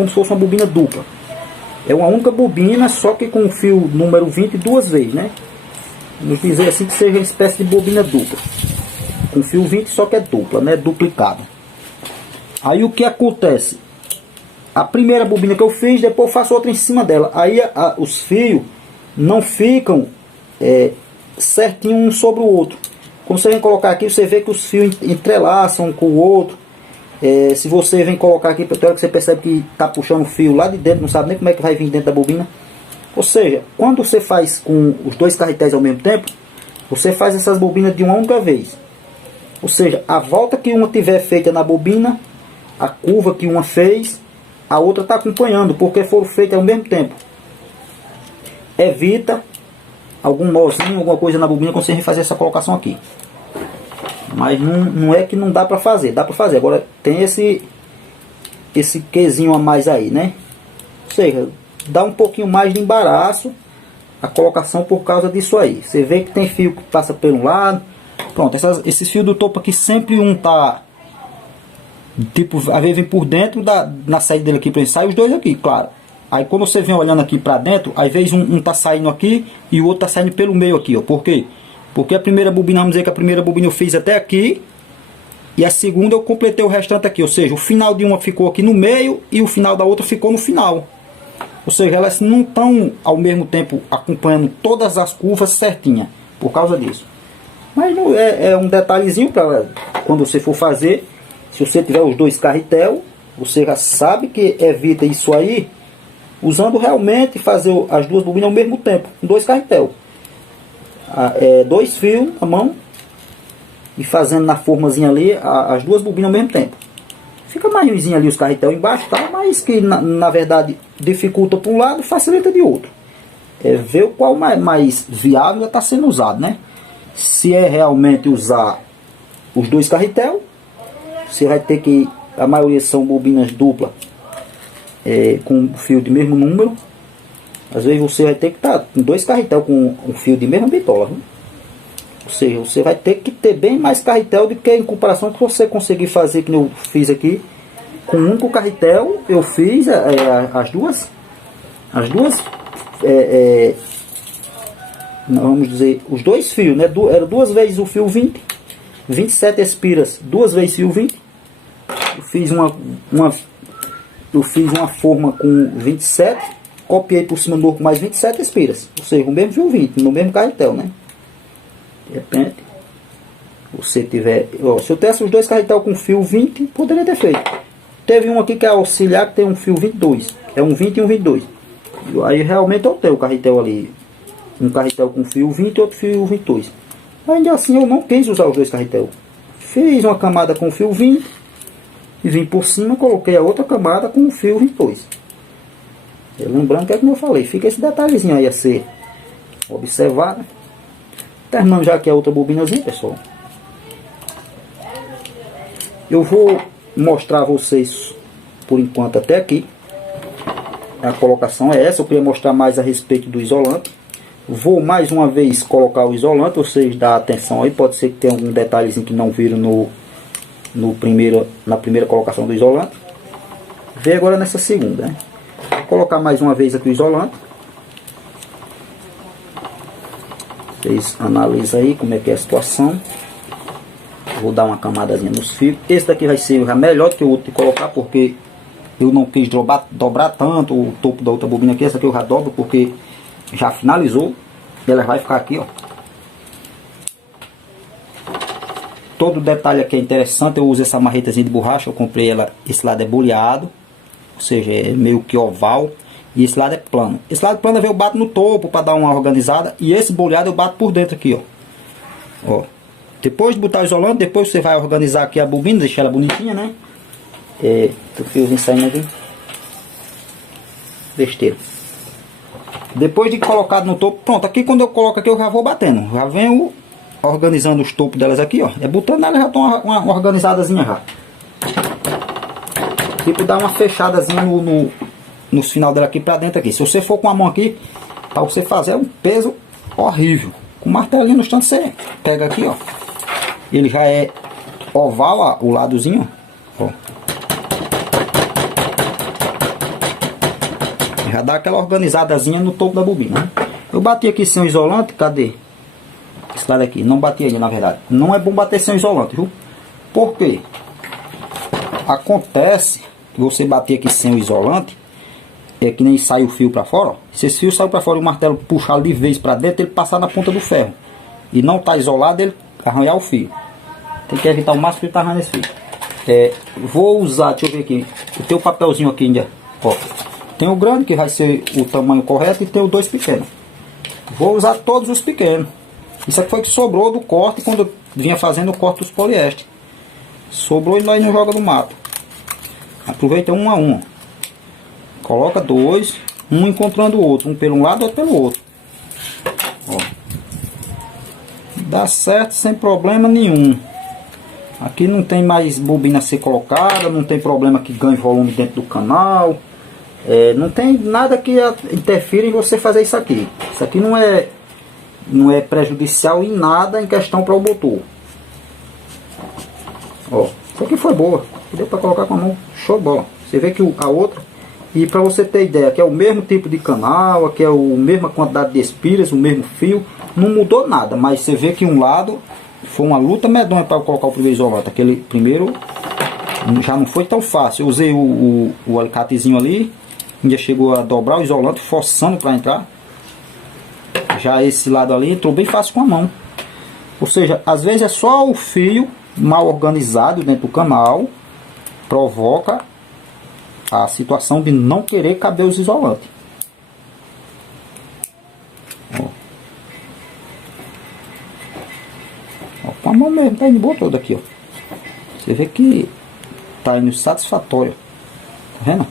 como se fosse uma bobina dupla. É uma única bobina, só que com o fio número 20 duas vezes, né? Vamos dizer assim que seja uma espécie de bobina dupla. Com fio 20, só que é dupla, né? Duplicada. Aí o que acontece? A primeira bobina que eu fiz, depois eu faço outra em cima dela. Aí os fios não ficam certinho um sobre o outro. Quando você vem colocar aqui, você vê que os fios entrelaçam um com o outro. Se você vem colocar aqui, que você percebe que está puxando o fio lá de dentro, não sabe nem como é que vai vir dentro da bobina. Ou seja, quando você faz com os dois carretéis ao mesmo tempo, você faz essas bobinas de uma única vez. Ou seja, a volta que uma tiver feita na bobina, a curva que uma fez, a outra está acompanhando, porque foram feitas ao mesmo tempo. Evita algum nozinho, alguma coisa na bobina quando você vem fazer essa colocação aqui. Mas não é que não dá para fazer, dá para fazer. Agora tem esse quezinho a mais aí, né? Ou seja, dá um pouquinho mais de embaraço a colocação por causa disso aí. Você vê que tem fio que passa pelo lado. Pronto, esses fios do topo aqui sempre um tá tipo, às vezes vem por dentro na saída dele aqui, para ele sai os dois aqui, claro. Aí quando você vem olhando aqui para dentro, às vezes um tá saindo aqui e o outro tá saindo pelo meio aqui, ó. Por quê? Porque a primeira bobina, vamos dizer que a primeira bobina eu fiz até aqui e a segunda eu completei o restante aqui, ou seja, o final de uma ficou aqui no meio e o final da outra ficou no final. Ou seja, elas não estão ao mesmo tempo acompanhando todas as curvas certinha, por causa disso. Mas não é um detalhezinho para quando você for fazer. Se você tiver os dois carretel, você já sabe que evita isso aí usando realmente fazer as duas bobinas ao mesmo tempo, com dois carretel. Dois fios na mão e fazendo na formazinha ali as duas bobinas ao mesmo tempo. Fica mais ruimzinho ali os carretel embaixo, tá? Mas que na verdade dificulta para um lado e facilita de outro. Ver o qual mais viável está sendo usado, né? Se é realmente usar os dois carretel, você vai ter que, a maioria são bobinas duplas com fio de mesmo número. Às vezes você vai ter que estar com dois carretel com um fio de mesma bitola, viu? Ou seja, você vai ter que ter bem mais carretel do que em comparação que você conseguir fazer, que eu fiz aqui. Com um único carretel eu fiz as duas vamos dizer, os dois fios, né? Era duas vezes o fio 20, 27 espiras, duas vezes fio 20. Eu fiz uma forma com 27, copiei por cima do outro com mais 27 espiras, ou seja, o mesmo fio 20, no mesmo carretel, né? De repente, você tiver, se eu tivesse os dois carretel com fio 20, poderia ter feito. Teve um aqui que é auxiliar, que tem um fio 22, é um 20 e um 22. Aí realmente eu tenho o carretel ali, um carretel com fio 20 e outro fio 22. Ainda assim eu não quis usar os dois carretel. Fiz uma camada com fio 20 e vim por cima, coloquei a outra camada com o fio 22. Lembrando que é como eu falei, fica esse detalhezinho aí a ser observado. Terminando já aqui a outra bobinazinha, pessoal. Eu vou mostrar a vocês por enquanto até aqui. A colocação é essa. Eu queria mostrar mais a respeito do isolante. Vou mais uma vez colocar o isolante. Vocês dão atenção aí. Pode ser que tenha algum detalhezinho que não viram na primeira colocação do isolante. Vê agora nessa segunda, né? Vou colocar mais uma vez aqui o isolante. Vocês analisam aí como é que é a situação. Vou dar uma camadazinha nos fios. Esse daqui vai ser já melhor do que o outro de colocar, porque eu não quis dobrar tanto o topo da outra bobina aqui. Essa aqui eu já dobro porque já finalizou. Ela vai ficar aqui, ó. Todo detalhe aqui é interessante. Eu uso essa marretazinha de borracha. Eu comprei ela, esse lado é boleado, ou seja, é meio que oval. E esse lado é plano. Esse lado plano eu bato no topo para dar uma organizada. E esse boleado eu bato por dentro aqui, ó. Depois de botar o isolante, depois você vai organizar aqui a bobina, deixar ela bonitinha, né? O fiozinho saindo aqui. Besteira. Depois de colocado no topo, pronto. Aqui quando eu coloco aqui eu já vou batendo. Já venho organizando os topos delas aqui, ó. Botando elas já estão uma organizadazinha já. Tipo dar uma fechadazinha nos final dela aqui pra dentro aqui. Se você for com a mão aqui, para você fazer um peso horrível. Com o martelinho no instante você pega aqui, ó. Ele já é oval, ó, o ladozinho, ó. Já dá aquela organizadazinha no topo da bobina, né? Eu bati aqui sem o isolante, cadê? Esse lado aqui, não bati ainda na verdade. Não é bom bater sem o isolante, viu? Por quê? Acontece que você bater aqui sem o isolante, é que nem sai o fio para fora, ó. Se esse fio sair para fora e o martelo puxar de vez para dentro, ele passar na ponta do ferro. E não tá isolado, ele arranhar o fio. Tem que evitar o máximo de arranhar esse fio. Vou usar, deixa eu ver aqui. Tem o papelzinho aqui ainda, ó. Tem o grande, que vai ser o tamanho correto, e tem os dois pequenos. Vou usar todos os pequenos. Isso aqui foi que sobrou do corte quando eu vinha fazendo o corte dos poliéster. Sobrou e nós não joga no mato. Aproveita um a um. Coloca dois, um encontrando o outro, um pelo lado, outro pelo outro. Ó. Dá certo sem problema nenhum. Aqui não tem mais bobina a ser colocada, não tem problema que ganhe volume dentro do canal. Não tem nada que interfira em você fazer isso aqui. Isso aqui não é prejudicial em nada em questão para o motor. Ó, isso aqui foi boa. Deu para colocar com a mão, show de bola. Você vê que a outra, e para você ter ideia, aqui é o mesmo tipo de canal, aqui é a mesma quantidade de espiras, o mesmo fio, não mudou nada, mas você vê que um lado foi uma luta medonha para colocar o primeiro isolante. Aquele primeiro já não foi tão fácil. Eu usei o alicatezinho ali, ainda chegou a dobrar o isolante, forçando para entrar. Já esse lado ali entrou bem fácil com a mão. Ou seja, às vezes é só o fio mal organizado dentro do canal provoca a situação de não querer caber os isolantes. Ó. Ó, com a mão mesmo, tá indo boa toda aqui, ó. Você vê que tá indo satisfatório. Tá vendo?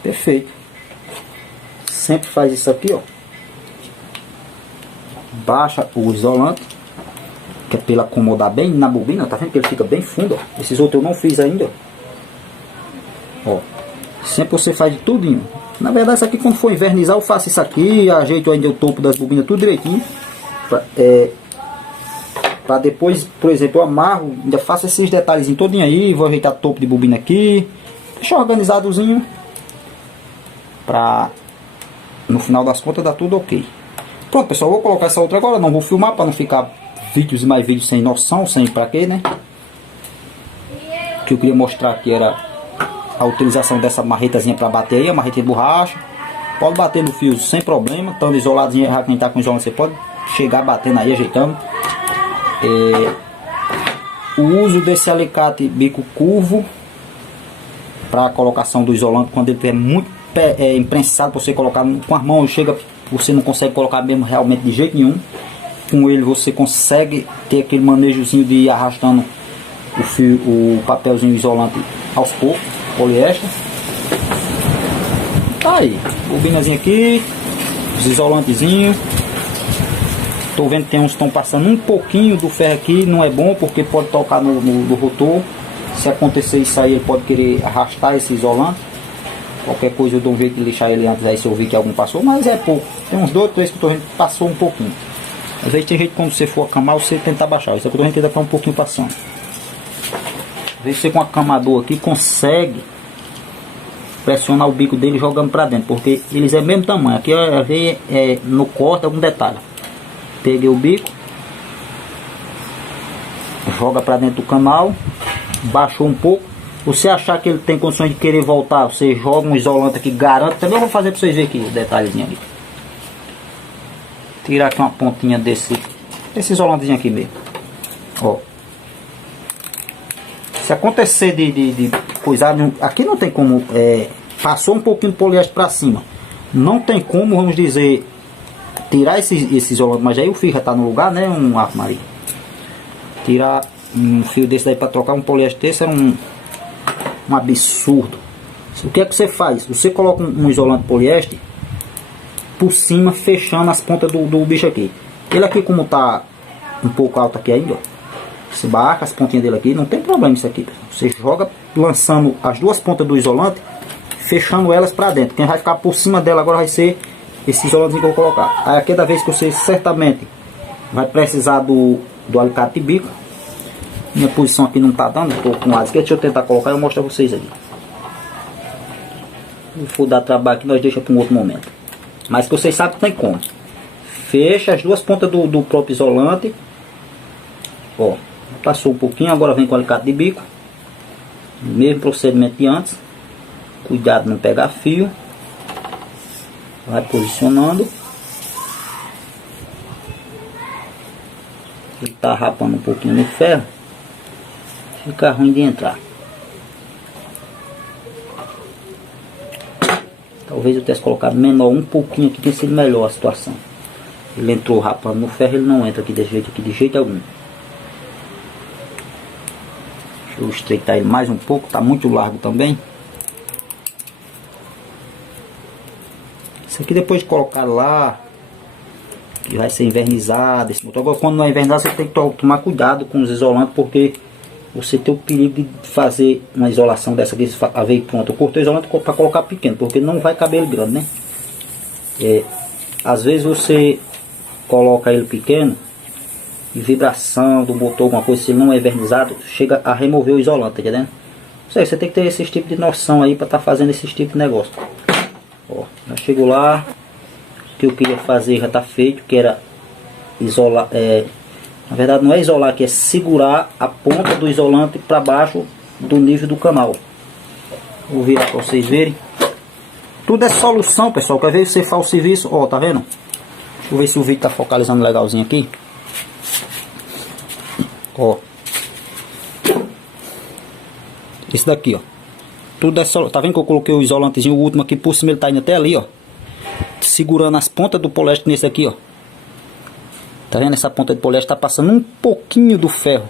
Perfeito. Sempre faz isso aqui, ó. Baixa o isolante, que é para ele acomodar bem na bobina. Tá vendo que ele fica bem fundo, ó. Esses outros eu não fiz ainda, ó. Sempre você faz de tudinho. Na verdade, isso aqui quando for invernizar, eu faço isso aqui, ajeito ainda o topo das bobinas tudo direitinho. Para depois, por exemplo, eu amarro, ainda faço esses detalhezinhos todinho aí, vou ajeitar o topo de bobina aqui, deixar organizadozinho, para no final das contas dar tudo ok. Pronto, pessoal, vou colocar essa outra agora, não vou filmar para não ficar vídeos e mais vídeos sem noção, sem pra quê, né? O que eu queria mostrar aqui era a utilização dessa marretazinha para bater aí, a marreta de borracha. Pode bater no fio sem problema, estando isoladinho, já quem tá com isolante, você pode chegar batendo aí, ajeitando. O uso desse alicate bico curvo para a colocação do isolante, quando ele estiver muito imprensado, para você colocar com as mãos, chega, você não consegue colocar mesmo realmente de jeito nenhum. Com ele você consegue ter aquele manejozinho de ir arrastando o fio, o papelzinho isolante aos poucos, poliéster. Tá aí, bobinazinha aqui, os isolantezinhos. Tô vendo que tem uns que estão passando um pouquinho do ferro aqui, não é bom porque pode tocar no rotor. Se acontecer isso aí, ele pode querer arrastar esse isolante. Qualquer coisa eu dou um jeito de lixar ele antes aí se eu vi que algum passou, mas é pouco. Tem uns 2, 3 que eu tô vendo que passou um pouquinho. Às vezes tem jeito quando você for acamar, você tentar baixar. Isso aqui eu tô vendo que dá um pouquinho passando. Às vezes você com o acamador aqui consegue pressionar o bico dele jogando pra dentro, porque eles é o mesmo tamanho. Aqui no corte algum detalhe. Peguei o bico, joga pra dentro do canal, baixou um pouco. Você achar que ele tem condições de querer voltar, você joga um isolante aqui, garanto. Também eu vou fazer pra vocês verem aqui o detalhezinho ali. Tirar aqui uma pontinha desse isolantezinho aqui mesmo. Ó. Se acontecer de coisar, aqui não tem como, passou um pouquinho de poliéster para cima, não tem como, vamos dizer, tirar esse isolante, mas aí o fio já está no lugar, né? Um armário. Tirar um fio desse daí para trocar um poliéster desse era um absurdo. O que é que você faz? Você coloca um isolante poliéster por cima, fechando as pontas do bicho aqui. Ele aqui, como tá um pouco alto aqui ainda, ó, você baixa as pontinhas dele aqui, não tem problema isso aqui. Você joga lançando as duas pontas do isolante, fechando elas para dentro. Quem vai ficar por cima dela agora vai ser esse isolante que eu vou colocar. Aí cada vez que você certamente vai precisar do alicate de bico. Minha posição aqui não tá dando, estou com o lado esquerdo. Deixa eu tentar colocar e eu mostro a vocês aí. Se for dar trabalho aqui, nós deixamos para um outro momento. Mas que vocês sabem que tem como. Fecha as duas pontas do próprio isolante. Ó, passou um pouquinho, agora vem com o alicate de bico. Mesmo procedimento de antes. Cuidado não pegar fio. Vai posicionando. Ele tá rapando um pouquinho no ferro. Fica ruim de entrar. Talvez eu tivesse colocado menor um pouquinho aqui, tenha sido melhor a situação. Ele entrou rapando no ferro, ele não entra aqui de jeito algum. Deixa eu estreitar ele mais um pouco, tá muito largo também. Isso aqui depois de colocar lá, que vai ser invernizado esse motor. Agora quando não é invernizado, você tem que tomar cuidado com os isolantes, porque você tem o perigo de fazer uma isolação dessa aqui, a ver pronto. Eu cortei o isolante para colocar pequeno, porque não vai caber ele grande, né? Às vezes você coloca ele pequeno e vibração do motor, alguma coisa, se ele não é invernizado, chega a remover o isolante, tá entendendo? Você tem que ter esse tipo de noção aí para estar fazendo esse tipo de negócio. Ó, já chegou lá, o que eu queria fazer já está feito, que era isolar, na verdade não é isolar aqui, é segurar a ponta do isolante para baixo do nível do canal. Vou virar para vocês verem. Tudo é solução, pessoal, quer ver você faz o serviço, ó, tá vendo? Deixa eu ver se o vídeo está focalizando legalzinho aqui. Ó, esse daqui, ó, tudo é só, tá vendo que eu coloquei o isolantezinho, o último aqui por cima, ele tá indo até ali, ó, segurando as pontas do poliéster nesse aqui, ó. Tá vendo? Essa ponta de poliéster tá passando um pouquinho do ferro,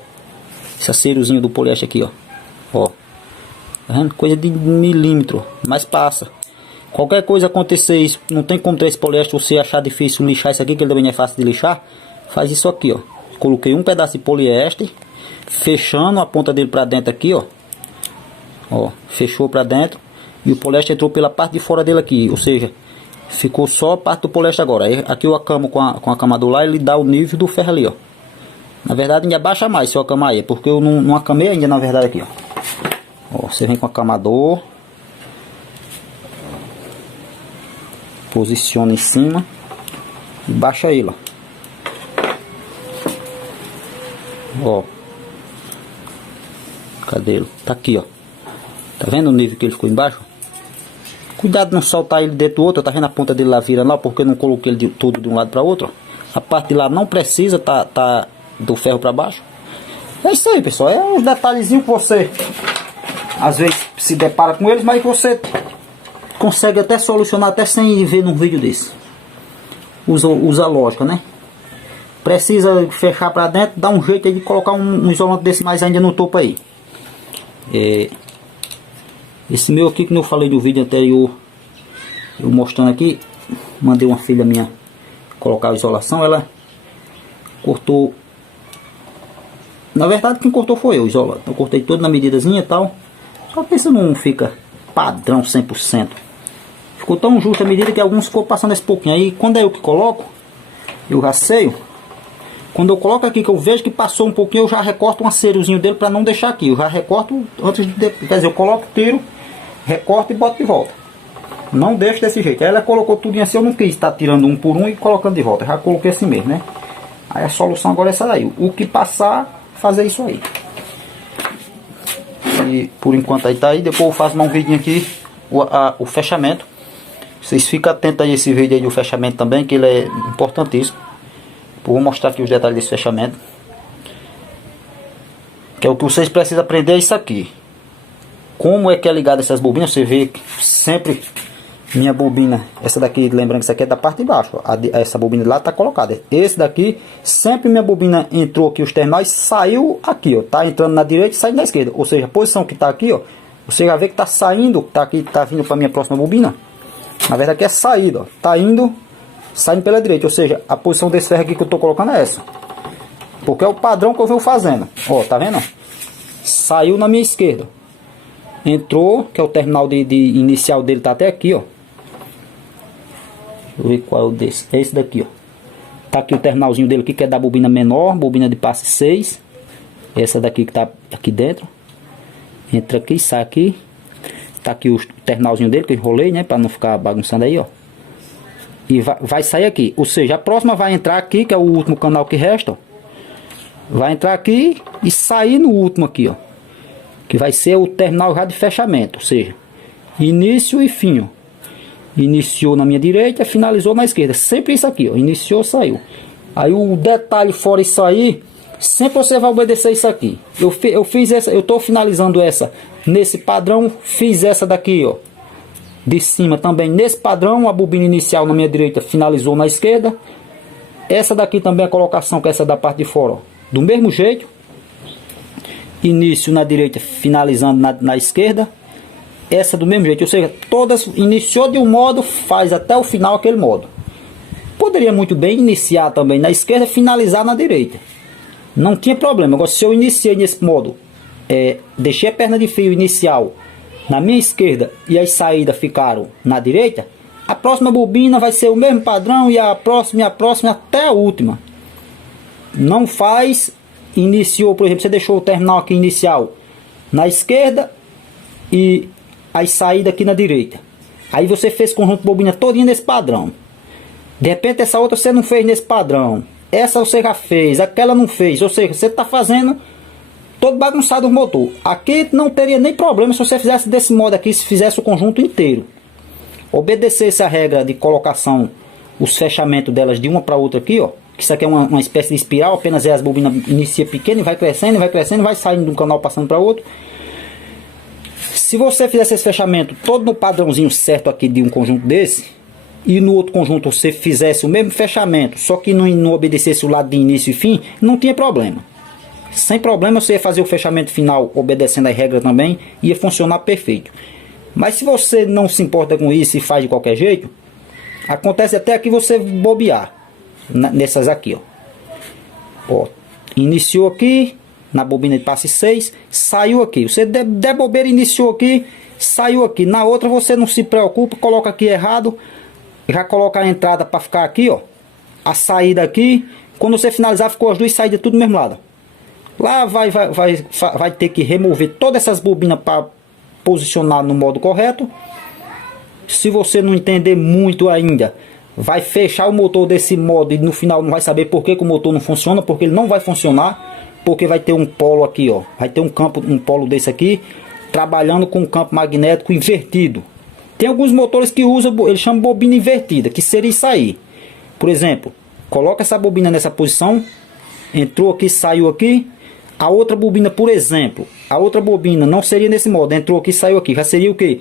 esse acerozinho do poliéster aqui, ó. Ó, tá vendo? Coisa de milímetro, mas passa. Qualquer coisa acontecer isso, não tem como ter esse poliéster, você achar difícil lixar isso aqui, que ele também é fácil de lixar, faz isso aqui, ó. Coloquei um pedaço de poliéster, fechando a ponta dele para dentro aqui, ó. Ó, fechou para dentro e o poliéster entrou pela parte de fora dele aqui, ou seja, ficou só a parte do poliéster agora. Aí, aqui eu acamo com a camador lá, ele dá o nível do ferro ali, ó. Na verdade ainda baixa mais se eu acamar aí, porque eu não acamei ainda na verdade aqui, ó. Ó, você vem com a camador, posiciona em cima e baixa ele, ó. Ó, cadê ele? Tá aqui, ó. Tá vendo o nível que ele ficou embaixo? Cuidado de não soltar ele dentro do outro. Tá vendo a ponta dele lá virando lá, porque eu não coloquei ele todo de um lado para outro, ó. A parte de lá não precisa tá do ferro para baixo. É isso aí, pessoal. É uns detalhezinhos que você às vezes se depara com eles, mas você consegue até solucionar até sem ver num vídeo desse. Usa a lógica, né? Precisa fechar para dentro, dá um jeito aí de colocar um isolante desse mais ainda no topo aí. Esse meu aqui, que eu falei no vídeo anterior, eu mostrando aqui, mandei uma filha minha colocar a isolação, ela cortou. Na verdade quem cortou foi eu, o isolante. Eu cortei todo na medidazinha e tal. Só que isso não fica padrão 100%. Ficou tão justa a medida que alguns ficou passando esse pouquinho. Aí quando é eu que coloco, eu raceio. Quando eu coloco aqui que eu vejo que passou um pouquinho, eu já recorto um acerozinho dele para não deixar aqui. Eu já recorto antes de... Quer dizer, eu coloco, tiro, recorto e boto de volta. Não deixo desse jeito. Aí ela colocou tudo assim, eu não quis estar tirando um por um e colocando de volta. Eu já coloquei assim mesmo, né? Aí a solução agora é essa daí. O que passar, fazer isso aí. E por enquanto aí tá aí. Depois eu faço um vídeo aqui, o fechamento. Vocês ficam atentos aí a esse vídeo aí do fechamento também, que ele é importantíssimo. Vou mostrar aqui os detalhes desse fechamento. Que é o que vocês precisam aprender, é isso aqui. Como é que é ligado essas bobinas. Você vê que sempre minha bobina, essa daqui, lembrando que isso aqui é da parte de baixo, essa bobina lá está colocada. Esse daqui, sempre minha bobina entrou aqui os terminais, saiu aqui, ó. Tá entrando na direita e saindo na esquerda. Ou seja, a posição que está aqui, ó, você já vê que está saindo, tá aqui, tá vindo para minha próxima bobina. Na verdade aqui é saída, ó. Tá indo, saindo pela direita. Ou seja, a posição desse ferro aqui que eu estou colocando é essa. Porque é o padrão que eu venho fazendo. Ó, tá vendo? Saiu na minha esquerda. Entrou, que é o terminal de inicial dele, tá até aqui, ó. Deixa eu ver qual é o desse. É esse daqui, ó. Tá aqui o terminalzinho dele aqui, que é da bobina menor, bobina de passe 6. Essa daqui que tá aqui dentro. Entra aqui, sai aqui. Tá aqui o terminalzinho dele que eu enrolei, né? Para não ficar bagunçando aí, ó. E vai sair aqui. Ou seja, a próxima vai entrar aqui, que é o último canal que resta, ó. Vai entrar aqui e sair no último aqui, ó. Que vai ser o terminal já de fechamento. Ou seja, início e fim, ó. Iniciou na minha direita, finalizou na esquerda. Sempre isso aqui, ó. Iniciou, saiu. Aí o detalhe fora isso aí, sempre você vai obedecer isso aqui. Eu fiz essa, eu tô finalizando essa nesse padrão, fiz essa daqui, ó. De cima também nesse padrão, a bobina inicial na minha direita finalizou na esquerda. Essa daqui também a colocação, que é essa da parte de fora, ó. Do mesmo jeito. Início na direita, finalizando na esquerda. Essa do mesmo jeito, ou seja, todas iniciou de um modo, faz até o final aquele modo. Poderia muito bem iniciar também na esquerda, finalizar na direita. Não tinha problema. Agora, se eu iniciei nesse modo, deixei a perna de fio inicial na minha esquerda e as saídas ficaram na direita, a próxima bobina vai ser o mesmo padrão, e a próxima até a última. Não faz, iniciou, por exemplo, você deixou o terminal aqui inicial na esquerda e as saídas aqui na direita. Aí você fez conjunto de bobina todinha nesse padrão. De repente essa outra você não fez nesse padrão. Essa você já fez, aquela não fez. Ou seja, você está fazendo todo bagunçado o motor. Aqui não teria nem problema se você fizesse desse modo aqui, se fizesse o conjunto inteiro. Obedecesse a regra de colocação, os fechamentos delas de uma para outra aqui, ó. Que isso aqui é uma espécie de espiral, apenas as bobinas inicia pequeno e vai crescendo, vai saindo de um canal passando para outro. Se você fizesse esse fechamento todo no padrãozinho certo aqui de um conjunto desse, e no outro conjunto você fizesse o mesmo fechamento, só que não obedecesse o lado de início e fim, não tinha problema. Sem problema você ia fazer o fechamento final obedecendo a regra também, ia funcionar perfeito. Mas se você não se importa com isso e faz de qualquer jeito, acontece até aqui você bobear, nessas aqui, ó. Iniciou aqui na bobina de passe 6, saiu aqui. Você der bobeira, iniciou aqui, saiu aqui. Na outra você não se preocupa, coloca aqui errado, já coloca a entrada para ficar aqui, ó. A saída aqui. Quando você finalizar, ficou as duas saídas tudo do mesmo lado. Lá vai ter que remover todas essas bobinas para posicionar no modo correto. Se você não entender muito ainda, vai fechar o motor desse modo e no final não vai saber por que o motor não funciona, porque ele não vai funcionar. Porque vai ter um polo aqui, ó. Vai ter um polo desse aqui, trabalhando com um campo magnético invertido. Tem alguns motores que usam, eles chamam bobina invertida, que seria isso aí. Por exemplo, coloca essa bobina nessa posição, entrou aqui, saiu aqui. A outra bobina, por exemplo, a outra bobina não seria nesse modo, entrou aqui, saiu aqui. Já seria o que?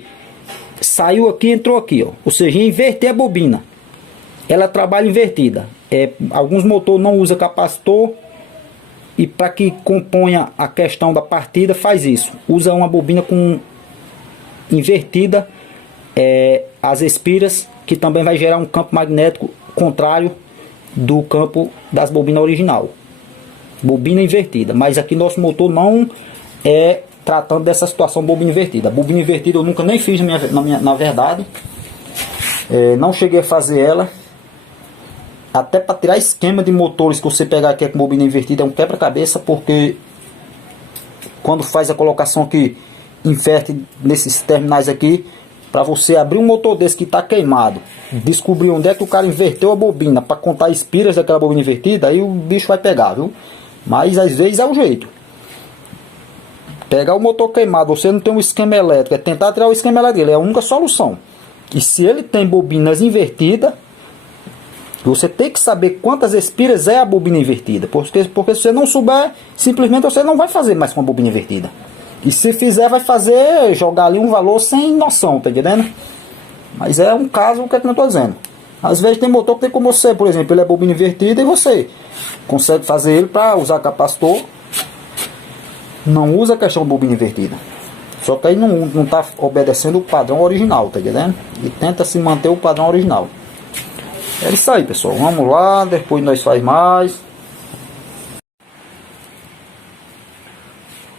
Saiu aqui, entrou aqui, ó. Ou seja, inverter a bobina. Ela trabalha invertida. Alguns motores não usam capacitor. E para que componha a questão da partida, faz isso. Usa uma bobina com invertida, as espiras, que também vai gerar um campo magnético contrário do campo das bobinas original. Bobina invertida. Mas aqui nosso motor não é tratando dessa situação bobina invertida. Bobina invertida eu nunca nem fiz na verdade. Não cheguei a fazer ela. Até para tirar esquema de motores que você pegar aqui com bobina invertida é um quebra-cabeça, porque quando faz a colocação aqui, inverte nesses terminais aqui, para você abrir um motor desse que está queimado, descobrir onde é que o cara inverteu a bobina para contar espiras daquela bobina invertida, aí o bicho vai pegar, viu? Mas às vezes é o jeito. Pegar o motor queimado, você não tem um esquema elétrico, é tentar tirar o esquema elétrico, ele é a única solução. E se ele tem bobinas invertidas, você tem que saber quantas espiras é a bobina invertida. Porque se você não souber, simplesmente você não vai fazer mais com a bobina invertida. E se fizer, vai fazer, jogar ali um valor sem noção, tá entendendo? Mas é um caso, o que é que eu estou dizendo. Às vezes tem motor que tem como você, por exemplo, ele é bobina invertida e você consegue fazer ele para usar capacitor. Não usa a questão de bobina invertida. Só que aí não está obedecendo o padrão original, tá entendendo? E tenta se manter o padrão original. É isso aí, pessoal. Vamos lá, depois nós faz mais.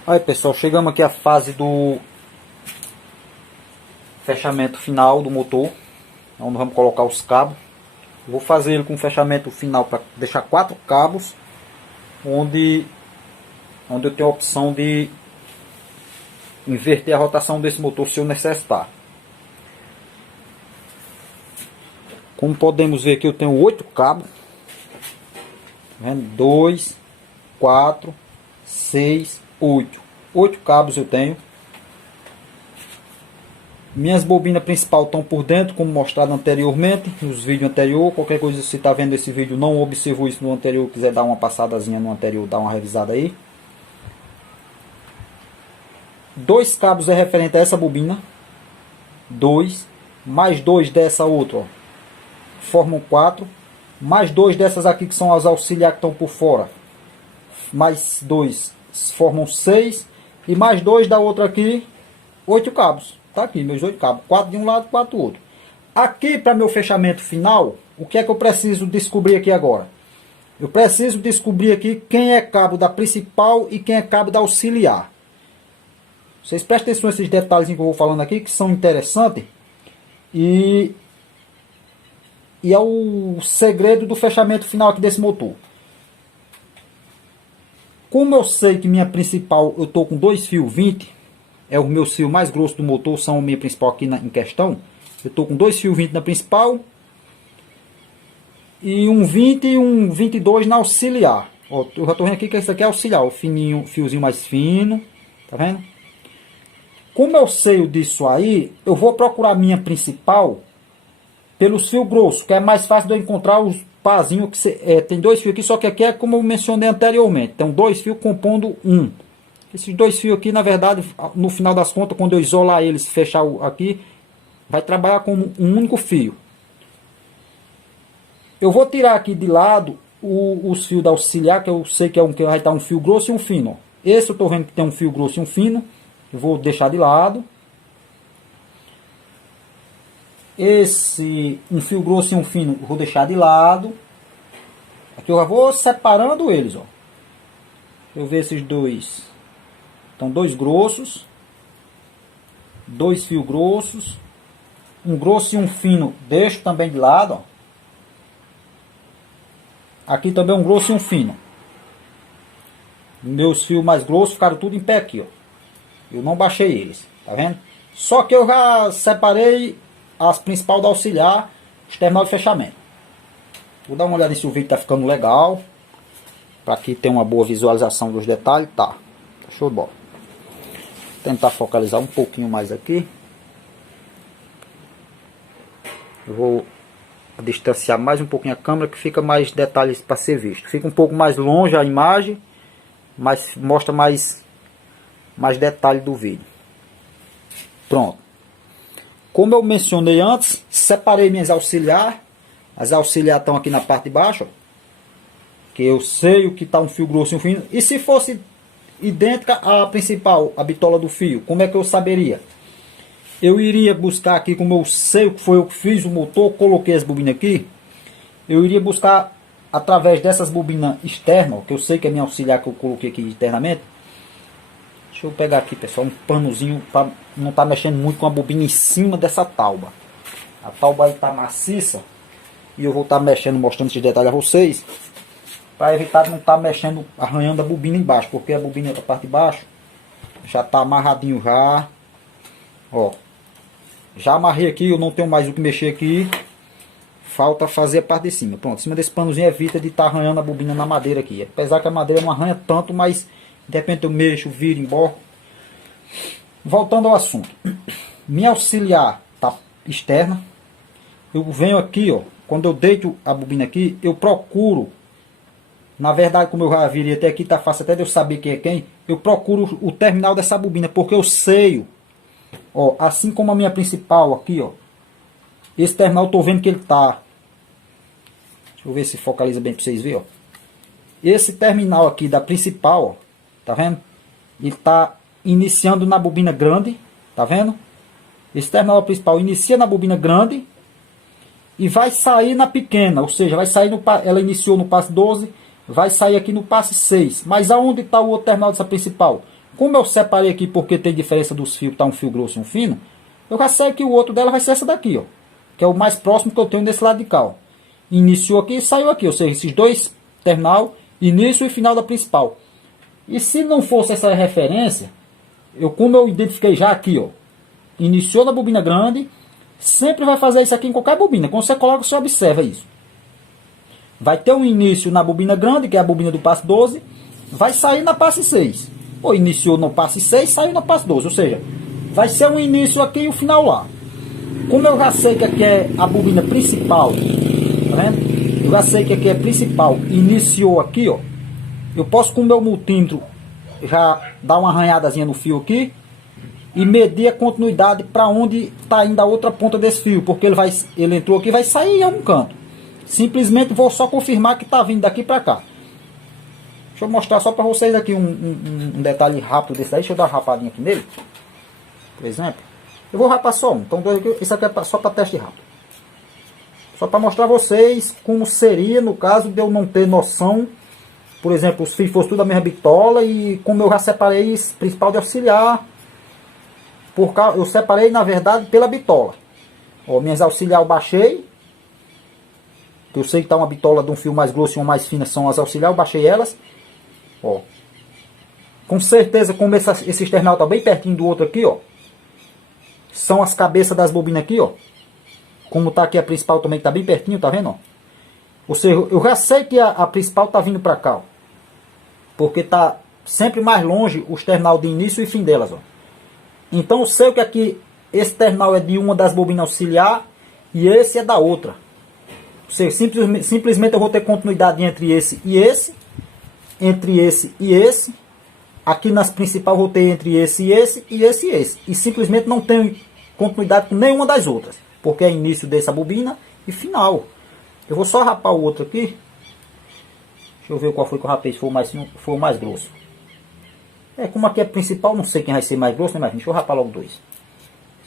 Aí, pessoal, chegamos aqui à fase do fechamento final do motor, onde vamos colocar os cabos. Vou fazer ele com fechamento final para deixar 4 cabos, onde eu tenho a opção de inverter a rotação desse motor se eu necessitar. Como podemos ver aqui, eu tenho 8 cabos. Tá vendo? 2, 4, 6, 8. 8 cabos eu tenho. Minhas bobinas principais estão por dentro, como mostrado anteriormente, nos vídeos anteriores. Qualquer coisa, se está vendo esse vídeo, não observou isso no anterior, quiser dar uma passadazinha no anterior, dá uma revisada aí. 2 cabos é referente a essa bobina. 2, mais 2 dessa outra, ó, formam 4. Mais 2 dessas aqui, que são as auxiliares que estão por fora, mais 2 formam 6. E mais 2 da outra aqui, 8 cabos. Tá aqui meus 8 cabos, 4 de um lado, 4 do outro. Aqui, para meu fechamento final, o que é que eu preciso descobrir aqui agora? Eu preciso descobrir aqui quem é cabo da principal e quem é cabo da auxiliar. Vocês prestem atenção nesses detalhes que eu vou falando aqui, que são interessantes. E é o segredo do fechamento final aqui desse motor. Como eu sei que minha principal, eu estou com 2 fios 20, é o meu fio mais grosso do motor, são a minha principal aqui em questão. Eu estou com 2 fios 20 na principal e um 20 e um 22 na auxiliar. Ó, eu já estou vendo aqui que esse aqui é auxiliar, o fininho, fiozinho mais fino, tá vendo? Como eu sei disso aí, eu vou procurar minha principal pelos fios grossos, que é mais fácil de eu encontrar os pazinhos que tem 2 fios aqui, só que aqui é como eu mencionei anteriormente, tem 2 fios compondo um. Esses 2 fios aqui, na verdade, no final das contas, quando eu isolar eles, fechar aqui, vai trabalhar como um único fio. Eu vou tirar aqui de lado os fios da auxiliar, que eu sei que vai estar um fio grosso e um fino. Ó. Esse eu estou vendo que tem um fio grosso e um fino, eu vou deixar de lado. Esse, um fio grosso e um fino, eu vou deixar de lado. Aqui eu já vou separando eles, ó. Eu ver esses dois. Então, 2 grossos, 2 fios grossos, um grosso e um fino, deixo também de lado, ó. Aqui também um grosso e um fino. Meus fios mais grossos ficaram tudo em pé aqui, ó. Eu não baixei eles, tá vendo? Só que eu já separei as principais da auxiliar, os terminal de fechamento. Vou dar uma olhada se o vídeo tá ficando legal, para que tenha uma boa visualização dos detalhes. Tá show de bola. Tentar focalizar um pouquinho mais aqui. Eu vou distanciar mais um pouquinho a câmera, que fica mais detalhes para ser visto. Fica um pouco mais longe a imagem, mas mostra mais detalhe do vídeo. Pronto. Como eu mencionei antes, separei minhas auxiliares. As auxiliares estão aqui na parte de baixo, ó, que eu sei o que está um fio grosso e um fino. E se fosse idêntica à principal, a bitola do fio, como é que eu saberia? Eu iria buscar aqui, como eu sei o que foi eu que fiz o motor, coloquei as bobinas aqui. Eu iria buscar através dessas bobinas externas, que eu sei que é minha auxiliar que eu coloquei aqui internamente. Deixa eu pegar aqui, pessoal, um panozinho para não estar mexendo muito com a bobina em cima dessa tauba. A tauba aí está maciça e eu vou estar mexendo, mostrando esses detalhes a vocês, para evitar de não estar mexendo, arranhando a bobina embaixo, porque a bobina da parte de baixo já está amarradinho já. Ó, já amarrei aqui, eu não tenho mais o que mexer aqui. Falta fazer a parte de cima. Pronto, em cima desse panozinho evita de estar arranhando a bobina na madeira aqui. Apesar que a madeira não arranha tanto, mas de repente eu mexo, viro, embora. Voltando ao assunto. Minha auxiliar tá externa. Eu venho aqui, ó. Quando eu deito a bobina aqui, eu procuro. Na verdade, como eu já virei até aqui, tá fácil até de eu saber quem é quem. Eu procuro o terminal dessa bobina, porque eu sei, ó, assim como a minha principal aqui, ó. Esse terminal eu tô vendo que ele tá. Deixa eu ver se focaliza bem para vocês verem, ó. Esse terminal aqui da principal, ó, tá vendo? Ele tá iniciando na bobina grande, tá vendo? Esse terminal principal inicia na bobina grande e vai sair na pequena, ou seja, vai sair no, ela iniciou no passe 12, vai sair aqui no passe 6. Mas aonde está o outro terminal dessa principal? Como eu separei aqui porque tem diferença dos fios, tá um fio grosso e um fino, eu já sei que o outro dela vai ser essa daqui, ó, que é o mais próximo que eu tenho desse lado de cá, ó. Iniciou aqui e saiu aqui, ou seja, esses dois terminal, início e final da principal. E se não fosse essa referência, como eu identifiquei já aqui, ó, iniciou na bobina grande, sempre vai fazer isso aqui em qualquer bobina. Quando você coloca, você observa isso. Vai ter um início na bobina grande, que é a bobina do passo 12, vai sair na passe 6. Ou iniciou no passe 6, saiu na passe 12, ou seja, vai ser um início aqui e o final lá. Como eu já sei que aqui é a bobina principal, tá vendo? Eu já sei que aqui é principal, iniciou aqui, ó. Eu posso com o meu multímetro já dar uma arranhadazinha no fio aqui e medir a continuidade para onde está indo a outra ponta desse fio, porque ele entrou aqui e vai sair em algum canto. Simplesmente vou só confirmar que está vindo daqui para cá. Deixa eu mostrar só para vocês aqui um detalhe rápido desse daí. Deixa eu dar uma rapadinha aqui nele, por exemplo. Eu vou rapar só um, então esse aqui é só para teste rápido. Só para mostrar a vocês como seria no caso de eu não ter noção. Por exemplo, os fios fossem tudo da mesma bitola e como eu já separei esse principal de auxiliar. Eu separei na verdade pela bitola. Ó, minhas auxiliar eu baixei. Eu sei que tá uma bitola de um fio mais grosso e uma mais fina, são as auxiliar, eu baixei elas. Ó. Com certeza, como esse external tá bem pertinho do outro aqui, ó. São as cabeças das bobinas aqui, ó. Como tá aqui a principal também, que tá bem pertinho, tá vendo, ó? Ou seja, eu já sei que a principal tá vindo pra cá, ó. Porque tá sempre mais longe o external de início e fim delas, ó. Então eu sei que aqui esse external é de uma das bobinas auxiliar e esse é da outra. Ou seja, simplesmente eu vou ter continuidade entre esse e esse, entre esse e esse. Aqui nas principais eu vou ter entre esse e esse, e esse e esse. E simplesmente não tenho continuidade com nenhuma das outras, porque é início dessa bobina e final. Eu vou só rapar o outro aqui. Deixa eu ver qual foi que eu rapei, se for o mais grosso. Como aqui é principal, não sei quem vai ser mais grosso, né? Mas deixa eu rapar logo dois.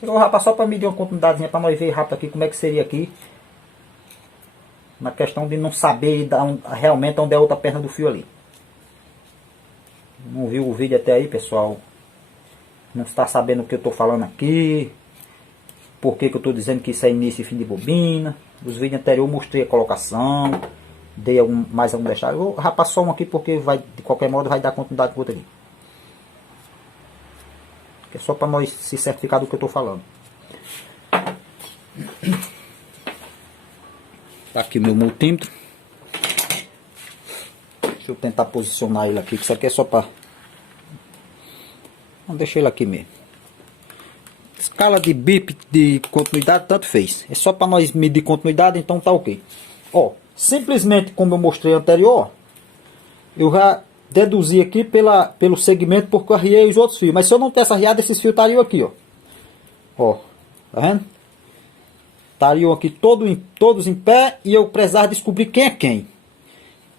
Eu vou rapar só para medir uma continuidadezinha, para nós ver rápido aqui como é que seria aqui. Na questão de não saber realmente onde é a outra perna do fio ali. Não viu o vídeo até aí, pessoal? Não está sabendo o que eu estou falando aqui? Por que eu estou dizendo que isso é início e fim de bobina? Os vídeos anteriores eu mostrei a colocação. Dei mais algum deixar. Eu vou rapar só um aqui porque de qualquer modo vai dar continuidade com o outro aqui. É só para nós se certificar do que eu estou falando. Tá aqui o meu multímetro. Deixa eu tentar posicionar ele aqui, que isso aqui é só para... Não, deixa ele aqui mesmo. Escala de bip de continuidade, tanto fez. É só para nós medir continuidade, então tá ok. Ó, simplesmente como eu mostrei anterior, eu já deduzi aqui pelo segmento porque eu arriei os outros fios. Mas se eu não tivesse arriado, esses fios estariam aqui, ó. Ó, tá vendo? Estariam aqui todos em pé e eu precisava descobrir quem é quem.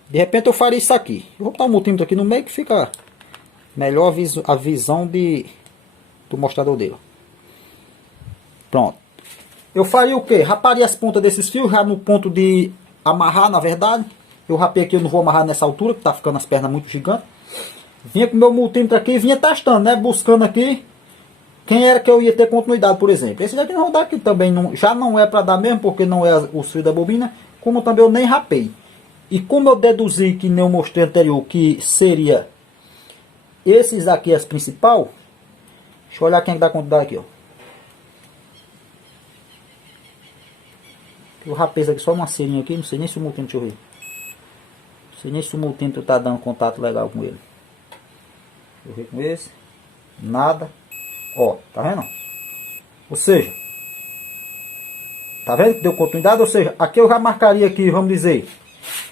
De repente eu faria isso aqui. Eu vou botar um multímetro aqui no meio que fica melhor a visão do mostrador dele. Pronto. Eu faria o que? Raparia as pontas desses fios já no ponto de amarrar, na verdade. Eu rapei aqui, eu não vou amarrar nessa altura, que tá ficando as pernas muito gigantes. Vinha com o meu multímetro aqui e vinha testando, né? Buscando aqui quem era que eu ia ter continuidade, por exemplo. Esse daqui não dá, aqui também já não é para dar mesmo, porque não é o fio da bobina. Como também eu nem rapei. E como eu deduzi que nem eu mostrei anterior, que seria esses aqui as principal. Deixa eu olhar quem é que dá continuidade aqui, ó. Eu rapei aqui só uma serinha aqui, não sei nem se o multímetro, deixa eu ver. Não sei nem se o multímetro tá dando contato legal com ele. Deixa eu ver com esse. Nada. Ó, tá vendo? Ou seja, tá vendo que deu continuidade? Ou seja, aqui eu já marcaria aqui, vamos dizer,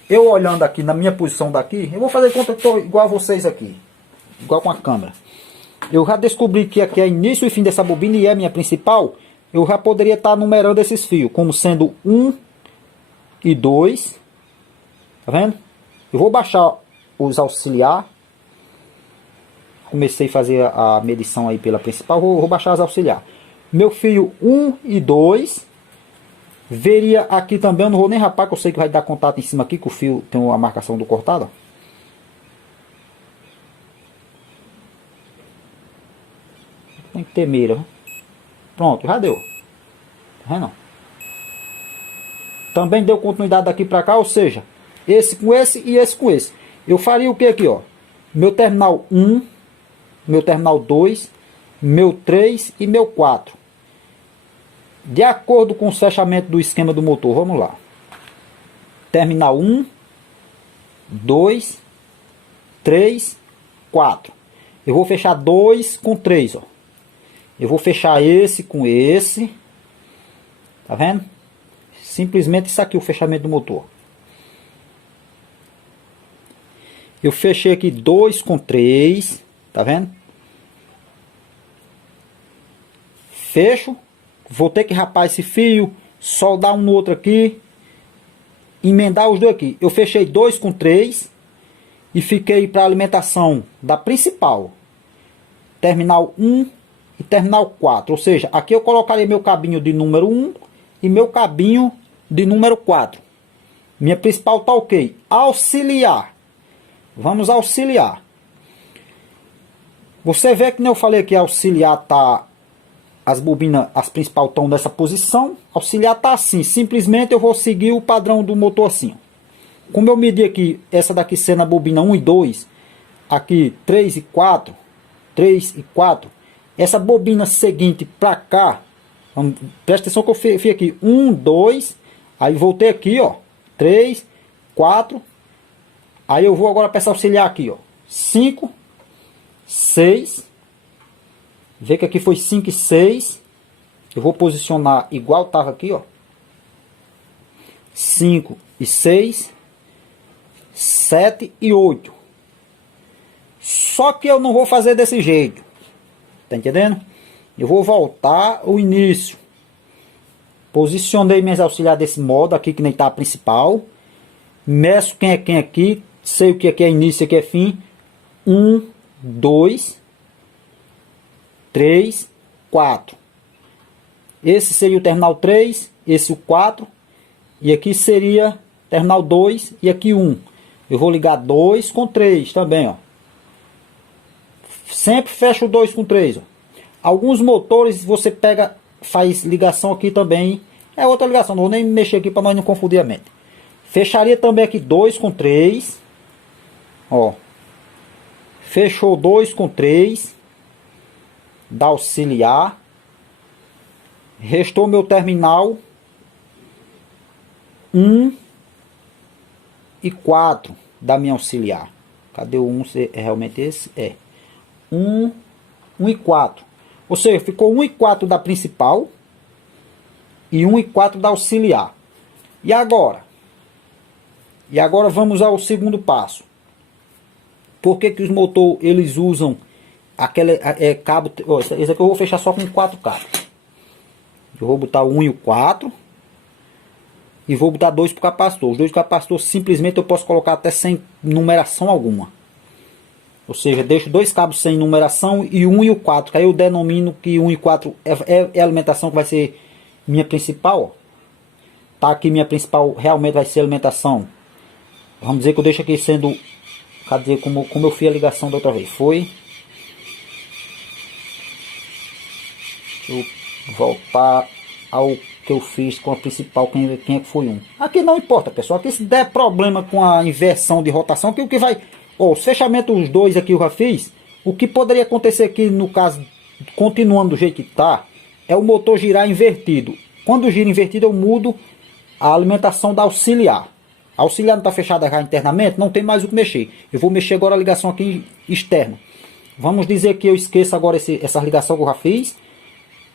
eu olhando aqui na minha posição daqui, eu vou fazer conta que estou igual a vocês aqui, igual com a câmera. Eu já descobri que aqui é início e fim dessa bobina e é a minha principal. Eu já poderia estar numerando esses fios, como sendo 1 e 2. Tá vendo? Eu vou baixar os auxiliar. Comecei a fazer a medição aí pela principal, vou baixar as auxiliar. Meu fio 1 e 2. Veria aqui também, eu não vou nem rapar, que eu sei que vai dar contato em cima aqui, que o fio tem a marcação do cortado. Tem que ter mira. Pronto, já deu. Tá vendo? Também deu continuidade daqui pra cá, ou seja, esse com esse e esse com esse. Eu faria o que aqui, ó? Meu terminal 1, meu terminal 2 meu 3 e meu 4. De acordo com o fechamento do esquema do motor, vamos lá. Terminal 1, 2, 3, 4. Eu vou fechar 2 com 3, ó. Eu vou fechar esse com esse. Tá vendo? Simplesmente isso aqui, o fechamento do motor. Eu fechei aqui 2 com 3, tá vendo? Fecho. Vou ter que rapar esse fio, soldar um no outro aqui, emendar os dois aqui. Eu fechei 2 com 3 e fiquei para alimentação da principal. Terminal 1 e terminal 4. Ou seja, aqui eu colocaria meu cabinho de número 1 e meu cabinho de número 4. Minha principal tá ok. Auxiliar. Vamos auxiliar. Você vê que nem eu falei que auxiliar tá... As bobinas, as principais estão nessa posição. Auxiliar tá assim. Simplesmente eu vou seguir o padrão do motor assim. Como eu medi aqui, essa daqui sendo a bobina 1 e 2. Aqui 3 e 4. 3 e 4. Essa bobina seguinte para cá. Presta atenção que eu fiz aqui. 1, 2. Aí voltei aqui, ó. 3, 4. Aí eu vou agora para essa auxiliar aqui, ó. 5, 6. Vê que aqui foi 5 e 6. Eu vou posicionar igual estava aqui, ó. 5 e 6. 7 e 8. Só que eu não vou fazer desse jeito. Tá entendendo? Eu vou voltar ao início. Posicionei minhas auxiliares desse modo aqui, que nem tá a principal. Meço quem é quem aqui. Sei o que aqui é início e aqui é fim. 1, 2, 3, 4. Esse seria o terminal 3, esse o 4. E aqui seria terminal 2 e aqui 1. Eu vou ligar 2 com 3 também, ó. Sempre fecho 2 com 3, ó. Alguns motores você pega, faz ligação aqui também. É outra ligação, não vou nem mexer aqui para nós não confundir a mente. Fecharia também aqui 2 com 3. Ó. Fechou 2 com 3. Da auxiliar. Restou meu terminal 1 e 4 da minha auxiliar. Cadê o 1? É realmente esse? É. 1 e 4. Ou seja, ficou 1 e 4 da principal e 1 e 4 da auxiliar. E agora? E agora vamos ao segundo passo. Por que que os motores eles usam aquele cabo? Ó, esse aqui eu vou fechar só com 4 cabos. Eu vou botar o 1 e o 4 e vou botar 2 para o capacitor. Os 2 capacitores simplesmente eu posso colocar até sem numeração alguma. Ou seja, deixo 2 cabos sem numeração e 1 e o 4. Que aí eu denomino que 1 e 4 é a alimentação que vai ser minha principal. Ó. Tá aqui minha principal, realmente vai ser a alimentação. Vamos dizer que eu deixo aqui sendo... Cadê como eu fiz a ligação da outra vez? Foi... Deixa eu voltar ao que eu fiz com a principal, quem é que foi 1. Aqui não importa, pessoal. Aqui se der problema com a inversão de rotação, que o que vai... Ó, os fechamentos, os dois aqui eu já fiz. O que poderia acontecer aqui, no caso, continuando do jeito que está, é o motor girar invertido. Quando gira invertido, eu mudo a alimentação da auxiliar. A auxiliar não está fechada já internamente, não tem mais o que mexer. Eu vou mexer agora a ligação aqui externa. Vamos dizer que eu esqueço agora essa ligação que eu já fiz.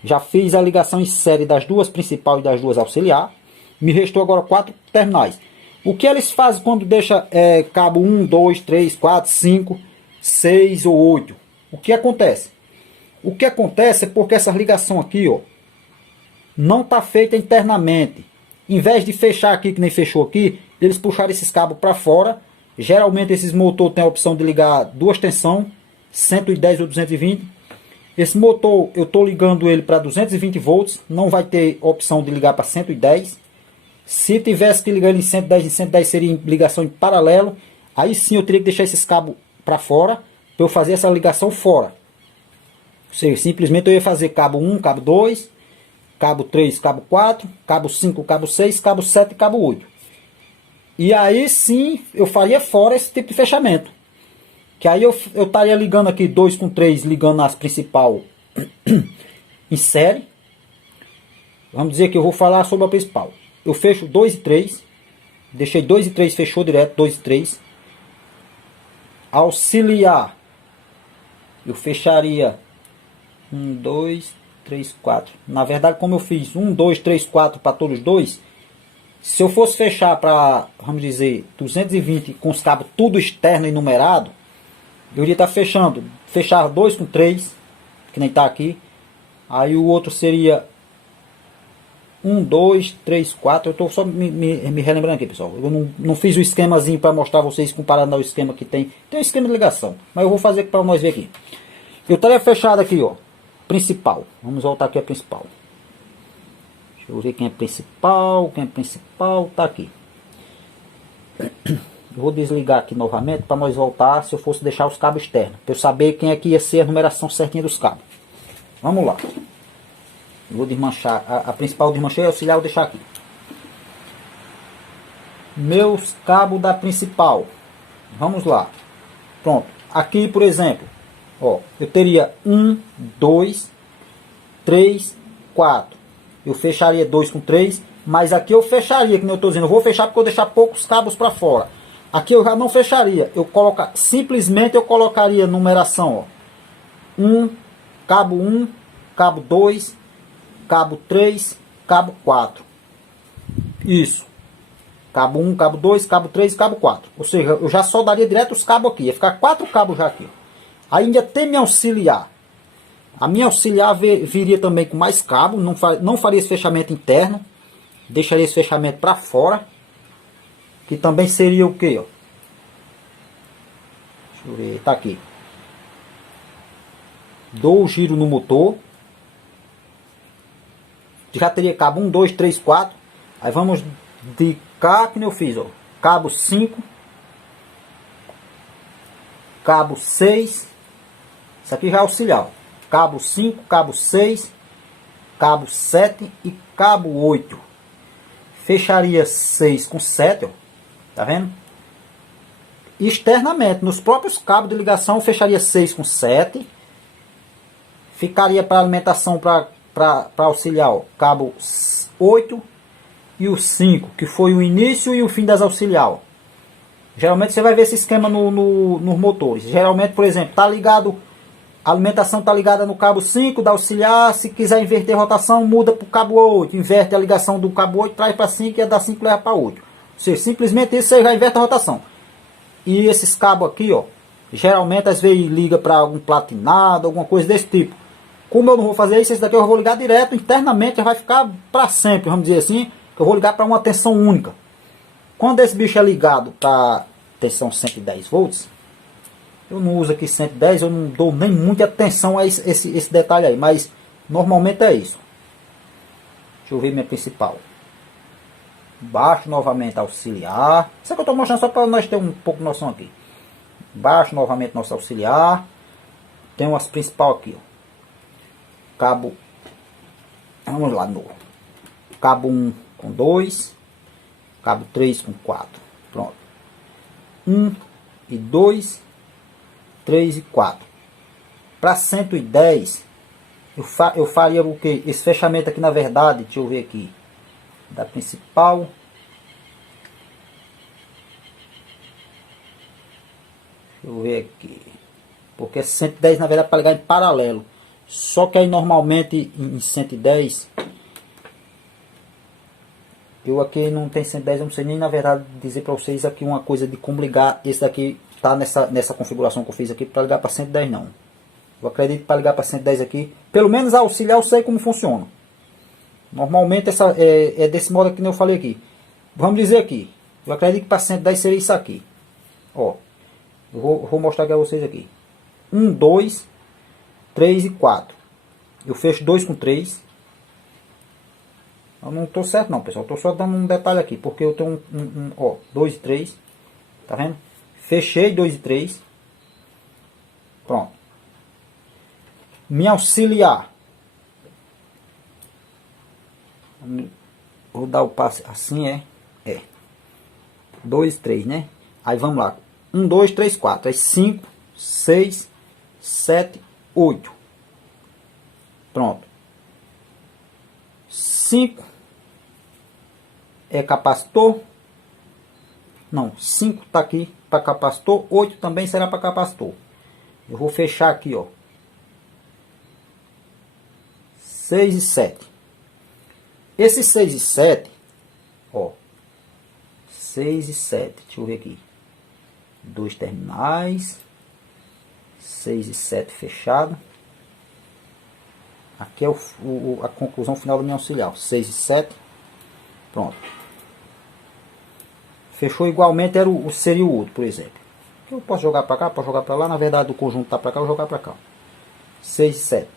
Já fiz a ligação em série das duas principais e das duas auxiliar. Me restou agora 4 terminais. O que eles fazem quando deixa cabo 1, 2, 3, 4, 5, 6 ou 8? O que acontece? O que acontece é porque essa ligação aqui, ó, não está feita internamente. Em vez de fechar aqui, que nem fechou aqui, eles puxaram esses cabos para fora. Geralmente esses motores têm a opção de ligar duas tensões, 110 ou 220. Esse motor eu estou ligando ele para 220 volts, não vai ter opção de ligar para 110. Se tivesse que ligar ele em 110 seria em ligação em paralelo. Aí sim eu teria que deixar esses cabos para fora, para eu fazer essa ligação fora. Ou seja, simplesmente eu ia fazer cabo 1, cabo 2, cabo 3, cabo 4, cabo 5, cabo 6, cabo 7 e cabo 8. E aí sim eu faria fora esse tipo de fechamento. Que aí eu estaria ligando aqui 2 com 3, ligando as principal insere. Vamos dizer que eu vou falar sobre a principal. Eu fecho 2 e 3. Deixei 2 e 3, fechou direto, 2 e 3. Auxiliar. Eu fecharia 1, 2, 3, 4. Na verdade, como eu fiz 1, 2, 3, 4 para todos os dois, se eu fosse fechar para, vamos dizer, 220 com os cabos tudo externo e numerado, eu iria estar fechando. Fechar 2 com 3, que nem está aqui. Aí o outro seria 1, 2, 3, 4. Eu estou só me relembrando aqui, pessoal. Eu não fiz o esquemazinho para mostrar a vocês comparando ao esquema que tem. Tem um esquema de ligação, mas eu vou fazer para nós ver aqui. Eu estaria fechado aqui, ó. Principal. Vamos voltar aqui a principal. Deixa eu ver quem é principal. Quem é principal? Tá aqui. Eu vou desligar aqui novamente para nós voltar. Se eu fosse deixar os cabos externos, para eu saber quem é que ia ser a numeração certinha dos cabos. Vamos lá. Eu vou desmanchar. A principal desmanchei, a auxiliar eu vou deixar aqui. Meus cabos da principal. Vamos lá. Pronto. Aqui, por exemplo, ó, eu teria 1, 2, 3, 4. Eu fecharia 2 com 3, mas aqui eu fecharia, que nem eu estou dizendo. Eu vou fechar porque eu vou deixar poucos cabos para fora. Aqui eu já não fecharia. Simplesmente eu colocaria numeração, ó. 1, cabo 1, cabo 2, cabo 3, cabo 4. Isso. Cabo 1, cabo 2, cabo 3 e cabo 4. Ou seja, eu já soldaria direto os cabos aqui. Ia ficar 4 cabos já aqui. Ainda tem minha auxiliar. A minha auxiliar viria também com mais cabo. Não faria esse fechamento interno. Deixaria esse fechamento para fora. Que também seria o que? Deixa eu ver. Tá aqui. Dou o giro no motor. Já teria cabo 1, 2, 3, 4. Aí vamos de cá, que nem eu fiz, ó. Cabo 5. Cabo 6. Isso aqui já é auxiliar. Cabo 5, cabo 6, cabo 7 e cabo 8. Fecharia 6 com 7, ó. Tá vendo? Externamente, nos próprios cabos de ligação, eu fecharia 6 com 7. Ficaria para alimentação para auxiliar, ó, cabo 8 e o 5, que foi o início e o fim das auxiliar, ó. Geralmente você vai ver esse esquema nos motores. Geralmente, por exemplo, tá ligado. A alimentação está ligada no cabo 5 da auxiliar. Se quiser inverter a rotação, muda para o cabo 8. Inverte a ligação do cabo 8, traz para 5 e a da 5 leva para 8. Ou seja, simplesmente isso você já inverte a rotação. E esses cabos aqui, ó, geralmente às vezes liga para algum platinado, alguma coisa desse tipo. Como eu não vou fazer isso, esse daqui eu vou ligar direto internamente, já vai ficar para sempre, vamos dizer assim. Que eu vou ligar para uma tensão única. Quando esse bicho é ligado para tensão 110 volts, eu não uso aqui 110, eu não dou nem muita atenção a esse detalhe aí, mas normalmente é isso. Deixa eu ver minha principal. Baixo novamente auxiliar. Isso é que eu estou mostrando só para nós ter um pouco de noção aqui. Baixo novamente nosso auxiliar. Tem umas principal aqui, ó. Cabo. Vamos lá, no cabo 1 com 2. Cabo 3 com 4. Pronto. 1 e 2. 3 e 4. Para 110, eu faria o que? Esse fechamento aqui, na verdade, deixa eu ver aqui. Da principal. Deixa eu ver aqui. Porque 110, na verdade, para ligar em paralelo. Só que aí, normalmente, em 110... Eu aqui não tem 110, eu não sei nem, na verdade, dizer para vocês aqui uma coisa de como ligar. Esse daqui tá nessa configuração que eu fiz aqui para ligar para 110 não. Eu acredito que para ligar para 110 aqui, pelo menos a auxiliar eu sei como funciona. Normalmente essa é desse modo que eu falei aqui. Vamos dizer aqui, eu acredito que para 110 seria isso aqui. Ó, eu vou mostrar aqui a vocês aqui. 1, 2, 3 e 4. Eu fecho 2 com 3. Eu não estou certo não, pessoal. Estou só dando um detalhe aqui. Porque eu tenho ó, 2 e 3. Tá vendo? Fechei 2 e 3. Pronto. Me auxiliar. Vou dar o passe assim, é. 2 e 3, né? Aí vamos lá. 1, 2, 3, 4. Aí 5, 6, 7, 8. Pronto. 5 é capacitor. Não, 5 está aqui para capacitor, 8 também será para capacitor. Eu vou fechar aqui, ó. 6 e 7. Esses 6 e 7, ó. 6 e 7, deixa eu ver aqui. 2 terminais. 6 e 7 fechado. Aqui é a conclusão final do meu auxiliar. 6 e 7. Pronto. Fechou igualmente, seria o outro, por exemplo. Eu posso jogar para cá, posso jogar para lá. Na verdade, o conjunto está para cá, eu vou jogar para cá. 6 e 7.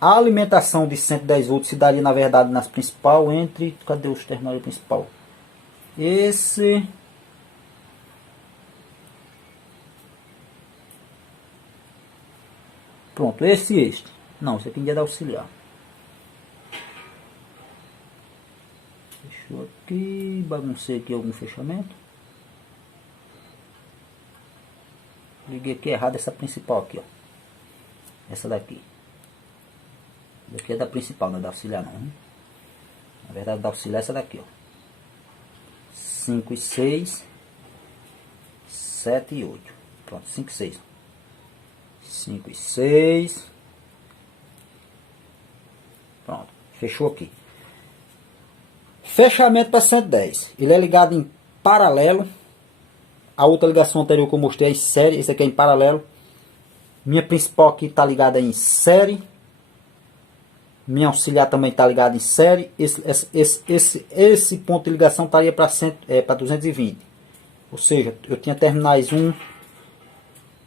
A alimentação de 110 volts se daria, na verdade, nas principal entre... Cadê os terminais principal? Esse... Pronto, esse e este. Não, esse aqui é da auxiliar. Fechou aqui, baguncei aqui algum fechamento. Liguei aqui errado essa principal aqui, ó. Essa daqui. Essa daqui é da principal, não é da auxiliar não. Hein? Na verdade, da auxiliar é essa daqui, ó. 5 e 6. 7 e 8. Pronto, 5 e 6. 5 e 6. Pronto, fechou aqui. Fechamento para 110. Ele é ligado em paralelo. A outra ligação anterior que eu mostrei é em série. Esse aqui é em paralelo. Minha principal aqui está ligada em série. Minha auxiliar também está ligada em série. Esse ponto de ligação estaria para 220. Ou seja, eu tinha terminais 1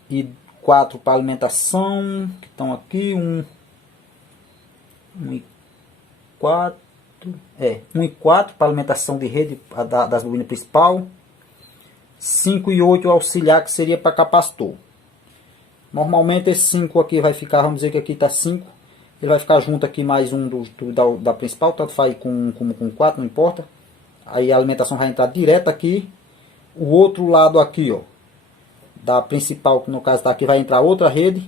e 4 para alimentação. Que estão aqui. 1 e 4. 1 e 4 para alimentação de rede das bobinas principal. 5 e 8 auxiliar, que seria para capacitor. Normalmente esse 5 aqui vai ficar, vamos dizer que aqui está 5. Ele vai ficar junto aqui mais um da principal, tanto faz com 4, não importa. Aí a alimentação vai entrar direto aqui. O outro lado aqui, ó, da principal, que no caso está aqui, vai entrar outra rede.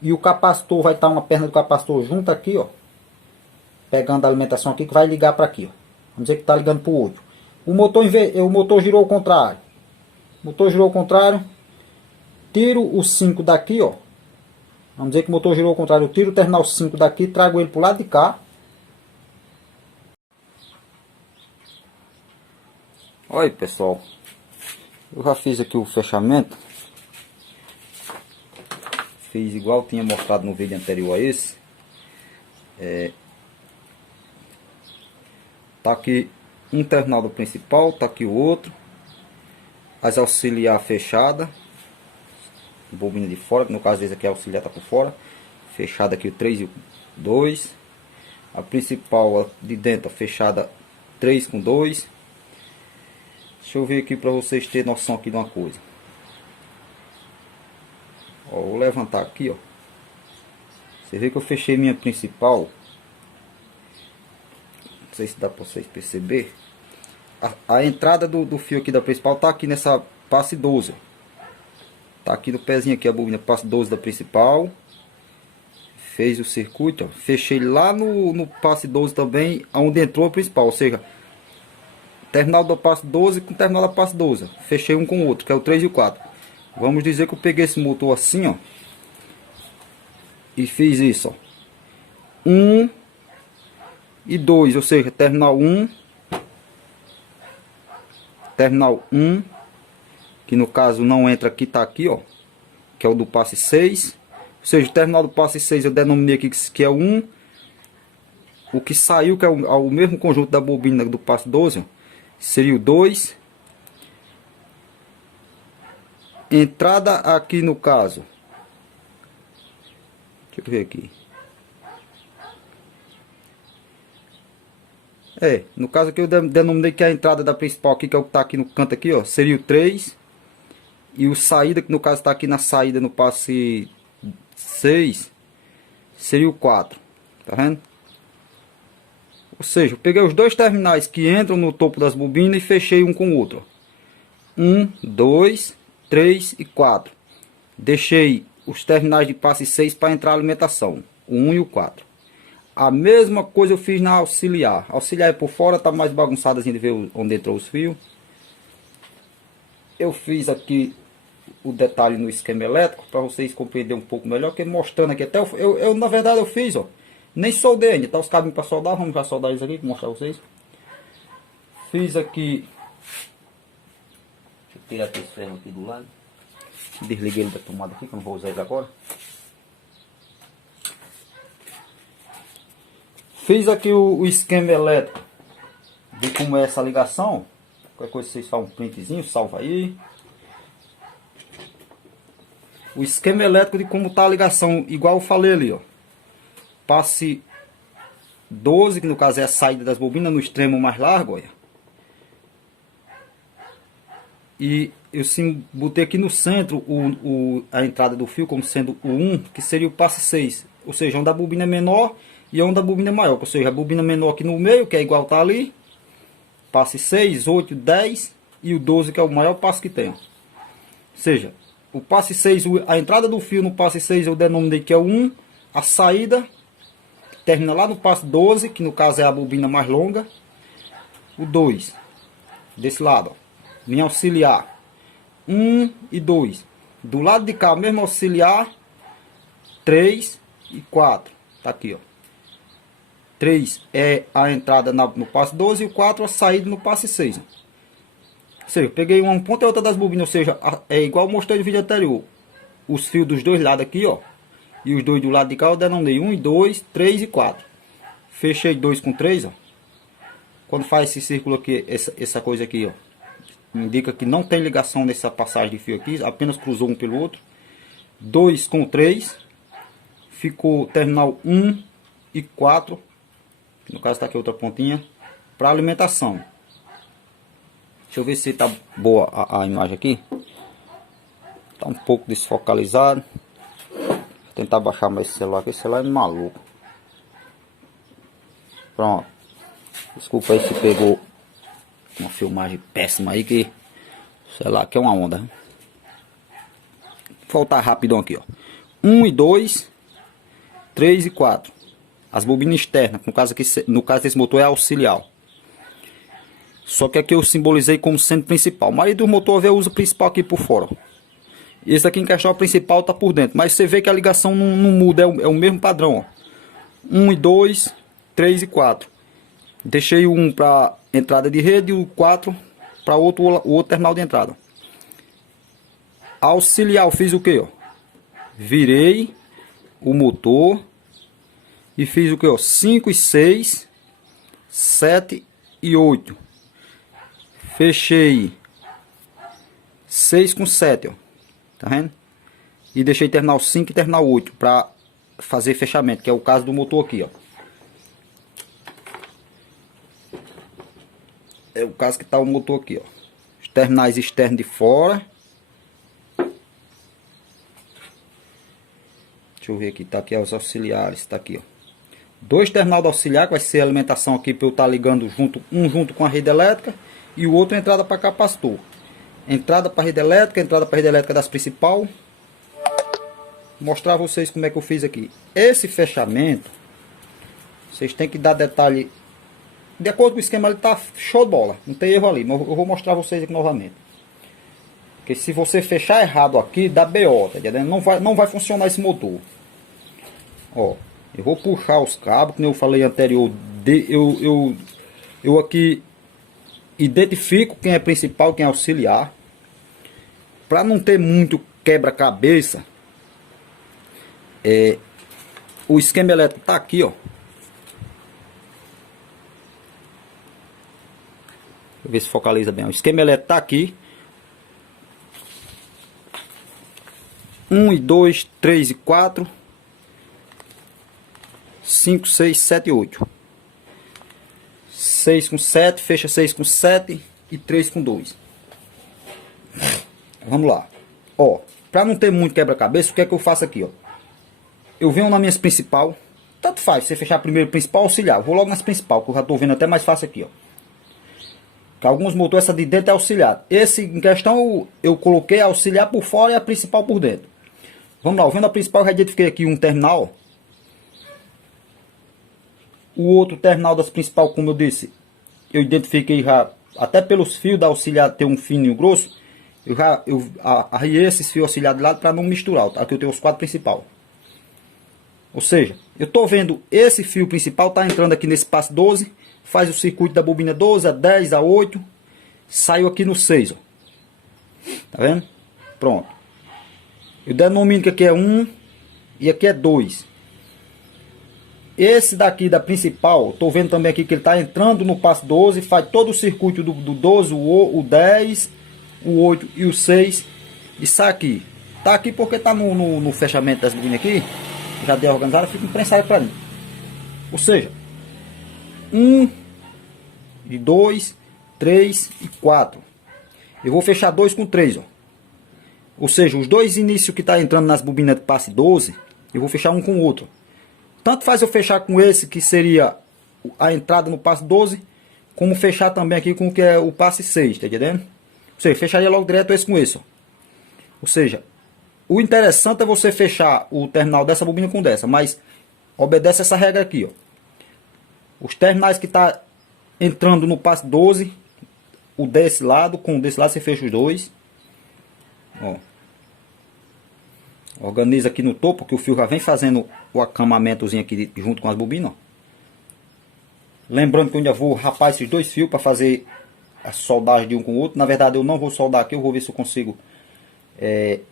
E o capacitor vai estar uma perna do capacitor junto aqui, ó. Pegando a alimentação aqui, que vai ligar para aqui, ó. Vamos dizer que está ligando para o 8. O motor girou ao contrário. O motor girou ao contrário. Tiro o 5 daqui, ó. Vamos dizer que o motor girou ao contrário. Eu tiro o terminal 5 daqui, trago ele para o lado de cá. Olha aí, pessoal. Eu já fiz aqui o fechamento. Fiz igual eu tinha mostrado no vídeo anterior a esse. Tá aqui um terminal do principal, tá aqui o outro. As auxiliar fechada. Bobina de fora, que no caso desse aqui a auxiliar tá por fora. Fechada aqui o 3 e o 2. A principal de dentro fechada 3 com 2. Deixa eu ver aqui para vocês terem noção aqui de uma coisa. Ó, vou levantar aqui, ó. Você vê que eu fechei minha principal. Não sei se dá para vocês perceber. A entrada do fio aqui da principal tá aqui nessa passe 12. Tá aqui no pezinho aqui a bobina passe 12 da principal. Fez o circuito, ó. Fechei lá no passe 12 também, onde entrou a principal, ou seja, terminal do passe 12 com terminal da passe 12. Fechei um com o outro, que é o 3 e o 4. Vamos dizer que eu peguei esse motor assim, ó, e fiz isso, ó. 1 e 2, ou seja, terminal 1, terminal 1, que no caso não entra aqui, tá aqui, ó, que é o do passe 6. Ou seja, o terminal do passe 6 eu denominei aqui que é o 1. O que saiu, que é o mesmo conjunto da bobina do passe 12, ó, seria o 2. Entrada aqui no caso, deixa eu ver aqui. No caso aqui eu denominei que a entrada da principal aqui, que é o que está aqui no canto aqui, ó, seria o 3. E o saída, que no caso está aqui na saída no passe 6, seria o 4. Tá vendo? Ou seja, eu peguei os dois terminais que entram no topo das bobinas e fechei um com o outro. 1, 2, 3 e 4. Deixei os terminais de passe 6 para entrar a alimentação. O 1 e o 4. A mesma coisa eu fiz na auxiliar. A auxiliar é por fora, tá mais bagunçada assim de ver onde entrou os fios. Eu fiz aqui o detalhe no esquema elétrico para vocês compreenderem um pouco melhor, que mostrando aqui até eu na verdade eu fiz, ó, nem soldei ainda, tá os cabinhos para soldar, vamos já soldar eles aqui, vou mostrar pra vocês. Fiz aqui, deixa eu tirar aqui esse ferro aqui do lado, desliguei ele da tomada aqui, que eu não vou usar ele agora. Fiz aqui o esquema elétrico de como é essa ligação. Qualquer coisa vocês fazem um printzinho, salva aí. O esquema elétrico de como tá a ligação, igual eu falei ali, ó. Passe 12, que no caso é a saída das bobinas no extremo mais largo, olha. E eu sim botei aqui no centro a entrada do fio como sendo o 1, que seria o passe 6. Ou seja, onde a bobina é menor e onde a bobina é maior. Ou seja, a bobina menor aqui no meio, que é igual tá ali. Passe 6, 8, 10 e o 12, que é o maior passo que tem. Ou seja, o passe 6, a entrada do fio no passe 6 eu denominei que é o 1. A saída termina lá no passe 12, que no caso é a bobina mais longa. O 2, desse lado, ó, minha auxiliar. 1 e 2. Do lado de cá, mesmo auxiliar. 3 e 4. Tá aqui, ó. 3 é a entrada no passe 12 e o 4 a saída no passe 6. Ou seja, eu peguei uma ponta e outra das bobinas, ou seja, é igual eu mostrei no vídeo anterior. Os fios dos dois lados aqui, ó. E os dois do lado de cá eu denominei 1 e 2, 3 e 4. Fechei 2 com 3, ó. Quando faz esse círculo aqui, essa coisa aqui, ó, indica que não tem ligação nessa passagem de fio aqui, apenas cruzou um pelo outro. 2 com 3. Ficou terminal 1 e 4. No caso está aqui outra pontinha para alimentação. Deixa eu ver se está boa a imagem aqui. Está um pouco desfocalizado. Vou tentar baixar mais esse celular aqui. Esse celular é maluco. Pronto. Desculpa aí se pegou uma filmagem péssima aí, que sei lá, que é uma onda. Vou voltar rapidão aqui, ó. 1 e 2, 3 e 4. As bobinas externas, no caso aqui, no caso desse motor é auxiliar. Só que aqui eu simbolizei como sendo principal. A maioria do motor usa o principal aqui por fora. Esse aqui em questão o principal está por dentro. Mas você vê que a ligação não muda, é o mesmo padrão, ó. 1 e 2, 3 e 4. Deixei o 1 para entrada de rede e o 4 para o outro terminal de entrada. Auxiliar, eu fiz o que, ó? Virei o motor e fiz o que, ó? 5 e 6, 7 e 8. Fechei 6 com 7, ó. Tá vendo? E deixei terminal 5 e terminal 8 para fazer fechamento, que é o caso do motor aqui, ó. É o caso que tá o motor aqui, ó. Os terminais externos de fora. Deixa eu ver aqui, tá aqui os auxiliares, tá aqui, ó. 2 terminal do auxiliar, que vai ser a alimentação aqui para eu estar ligando junto, um junto com a rede elétrica e o outro entrada para capacitor. Entrada para rede elétrica das principal. Vou mostrar a vocês como é que eu fiz aqui. Esse fechamento, vocês têm que dar detalhe. De acordo com o esquema, ele tá show de bola. Não tem erro ali, mas eu vou mostrar a vocês aqui novamente. Porque se você fechar errado aqui, dá BO, tá entendendo? Não vai funcionar esse motor. Ó, eu vou puxar os cabos, como eu falei anterior. Eu aqui identifico quem é principal, quem é auxiliar. Para não ter muito quebra-cabeça, o esquema elétrico tá aqui, ó. Deixa eu ver se focaliza bem. O esquema elétrico tá aqui. 1 e 2, 3 e 4. 5, 6, 7 e 8. 6 com 7, fecha 6 com 7 e 3 com 2. Vamos lá. Ó, para não ter muito quebra-cabeça, o que é que eu faço aqui, ó? Eu venho na minha principal. Tanto faz, você fechar primeiro principal ou auxiliar. Eu vou logo nas principal, que eu já tô vendo até mais fácil aqui, ó. Que alguns motores, essa de dentro é auxiliar. Esse em questão eu coloquei a auxiliar por fora e a principal por dentro. Vamos lá, vendo a principal, eu já identifiquei aqui um terminal. O outro terminal das principal, como eu disse, eu identifiquei já, até pelos fios da auxiliar ter um fino e um grosso, eu arriei esses fios auxiliares de lado para não misturar. Aqui eu tenho os 4 principal. Ou seja, eu estou vendo esse fio principal está entrando aqui nesse passo 12, faz o circuito da bobina 12, a 10, a 8, saiu aqui no 6, ó. Tá vendo? Pronto. Eu denomino que aqui é 1 e aqui é 2. Esse daqui da principal, estou vendo também aqui que ele está entrando no passo 12, faz todo o circuito do 12, o 10, o 8 e o 6. E sai aqui. Tá aqui porque está no fechamento das bobinas aqui. Já dei organizada, fica imprensado para mim. Ou seja, 1, e 2, 3 e 4. Eu vou fechar 2 com 3, ó. Ou seja, os dois inícios que está entrando nas bobinas de passe 12, eu vou fechar um com o outro. Tanto faz eu fechar com esse, que seria a entrada no passe 12, como fechar também aqui com o que é o passe 6, tá entendendo? Ou seja, fecharia logo direto esse com esse, ó. Ou seja, o interessante é você fechar o terminal dessa bobina com dessa, mas obedece essa regra aqui, ó. Os terminais que tá entrando no passe 12, o desse lado, com o desse lado você fecha os dois. Ó. Organiza aqui no topo, que o fio já vem fazendo o acamamentozinho aqui junto com as bobinas, ó. Lembrando que eu ainda vou rapar esses dois fios para fazer a soldagem de um com o outro. Na verdade eu não vou soldar aqui, eu vou ver se eu consigo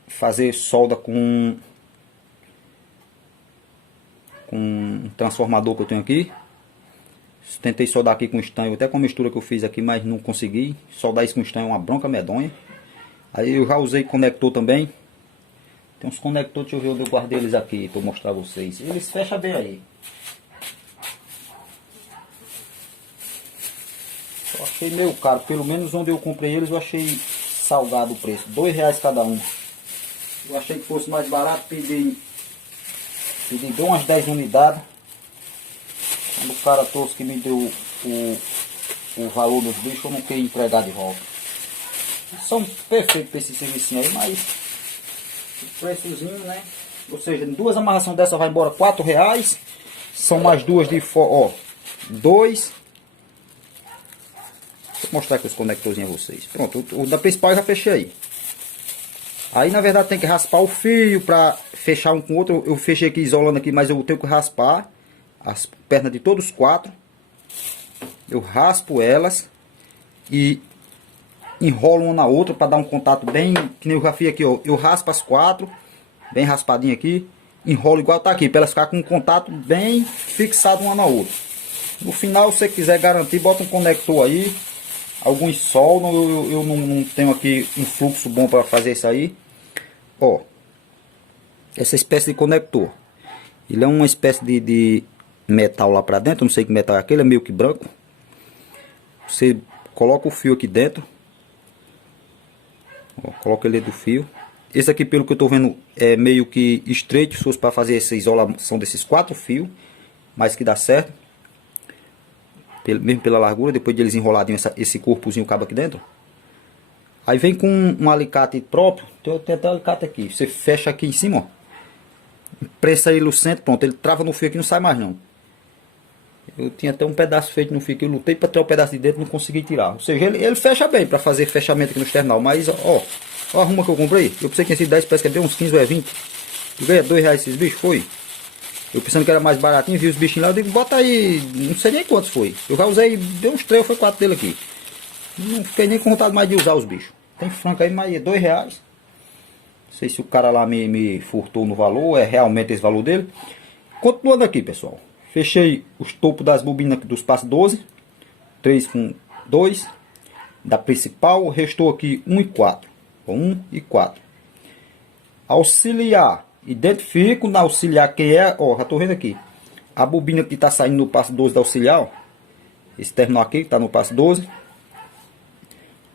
fazer solda com um transformador que eu tenho aqui. Tentei soldar aqui com estanho, até com a mistura que eu fiz aqui, mas não consegui. Soldar isso com estanho é uma bronca medonha. Aí eu já usei conector também. Tem uns conectores, deixa eu ver onde eu guardei eles aqui para mostrar a vocês. Eles fecham bem aí. Eu achei meio caro, pelo menos onde eu comprei eles eu achei salgado o preço. R$2 cada um. Eu achei que fosse mais barato, pedi umas 10 unidades. Quando o cara trouxe que me deu o valor dos bichos, eu não queria entregar de volta. São perfeitos para esse serviço aí, mas o preçozinho, né? Ou seja, duas amarrações dessa vai embora R$4. São mais duas de fora, ó. 2. Vou mostrar aqui os conectorzinhos a vocês. Pronto, o da principal eu já fechei aí. Aí na verdade tem que raspar o fio para fechar um com o outro. Eu fechei aqui isolando aqui, mas eu tenho que raspar as pernas de todos os 4. Eu raspo elas e enrolo uma na outra para dar um contato bem, que nem eu já fiz aqui, ó. Eu raspo as 4, bem raspadinho aqui, enrolo igual tá aqui, para elas ficar com um contato bem fixado uma na outra. No final, se você quiser garantir, bota um conector aí, alguns soldam. Eu não tenho aqui um fluxo bom para fazer isso aí. Ó, essa espécie de conector, ele é uma espécie de metal lá para dentro, não sei que metal é aquele, é meio que branco. Você coloca o fio aqui dentro, ó, coloca ele do fio. Esse aqui, pelo que eu tô vendo, é meio que estreito, se fosse para fazer essa isolação desses 4 fios, mas que dá certo, mesmo pela largura. Depois de eles enroladinhos esse corpozinho cabo aqui dentro, aí vem com um alicate próprio. Tem até um alicate aqui, você fecha aqui em cima, ó, prensa ele no centro, pronto, ele trava no fio aqui, não sai mais não. Eu tinha até um pedaço feito no fio que eu lutei para tirar o pedaço de dentro, não consegui tirar. Ou seja, ele fecha bem para fazer fechamento aqui no external. Mas ó a arruma que eu comprei. Eu pensei que tinha sido 10, parece que é bem uns 15 ou é 20. Eu ganhei R$2 esses bichos, foi. Eu pensando que era mais baratinho, vi os bichinhos lá, eu digo, bota aí, não sei nem quantos foi. Eu já usei, deu uns 3 ou foi 4 dele aqui. Não fiquei nem com vontade mais de usar os bichos. Tem franco aí, mas é R$2. Não sei se o cara lá me furtou no valor, é realmente esse valor dele. Continuando aqui, pessoal. Fechei os topos das bobinas dos passos 12. 3 com 2. Da principal, restou aqui 1 e 4. 1 e 4. Auxiliar. Identifico na auxiliar quem é. Ó, já estou vendo aqui. A bobina que está saindo no passo 12 da auxiliar. Ó, esse terminal aqui que está no passo 12.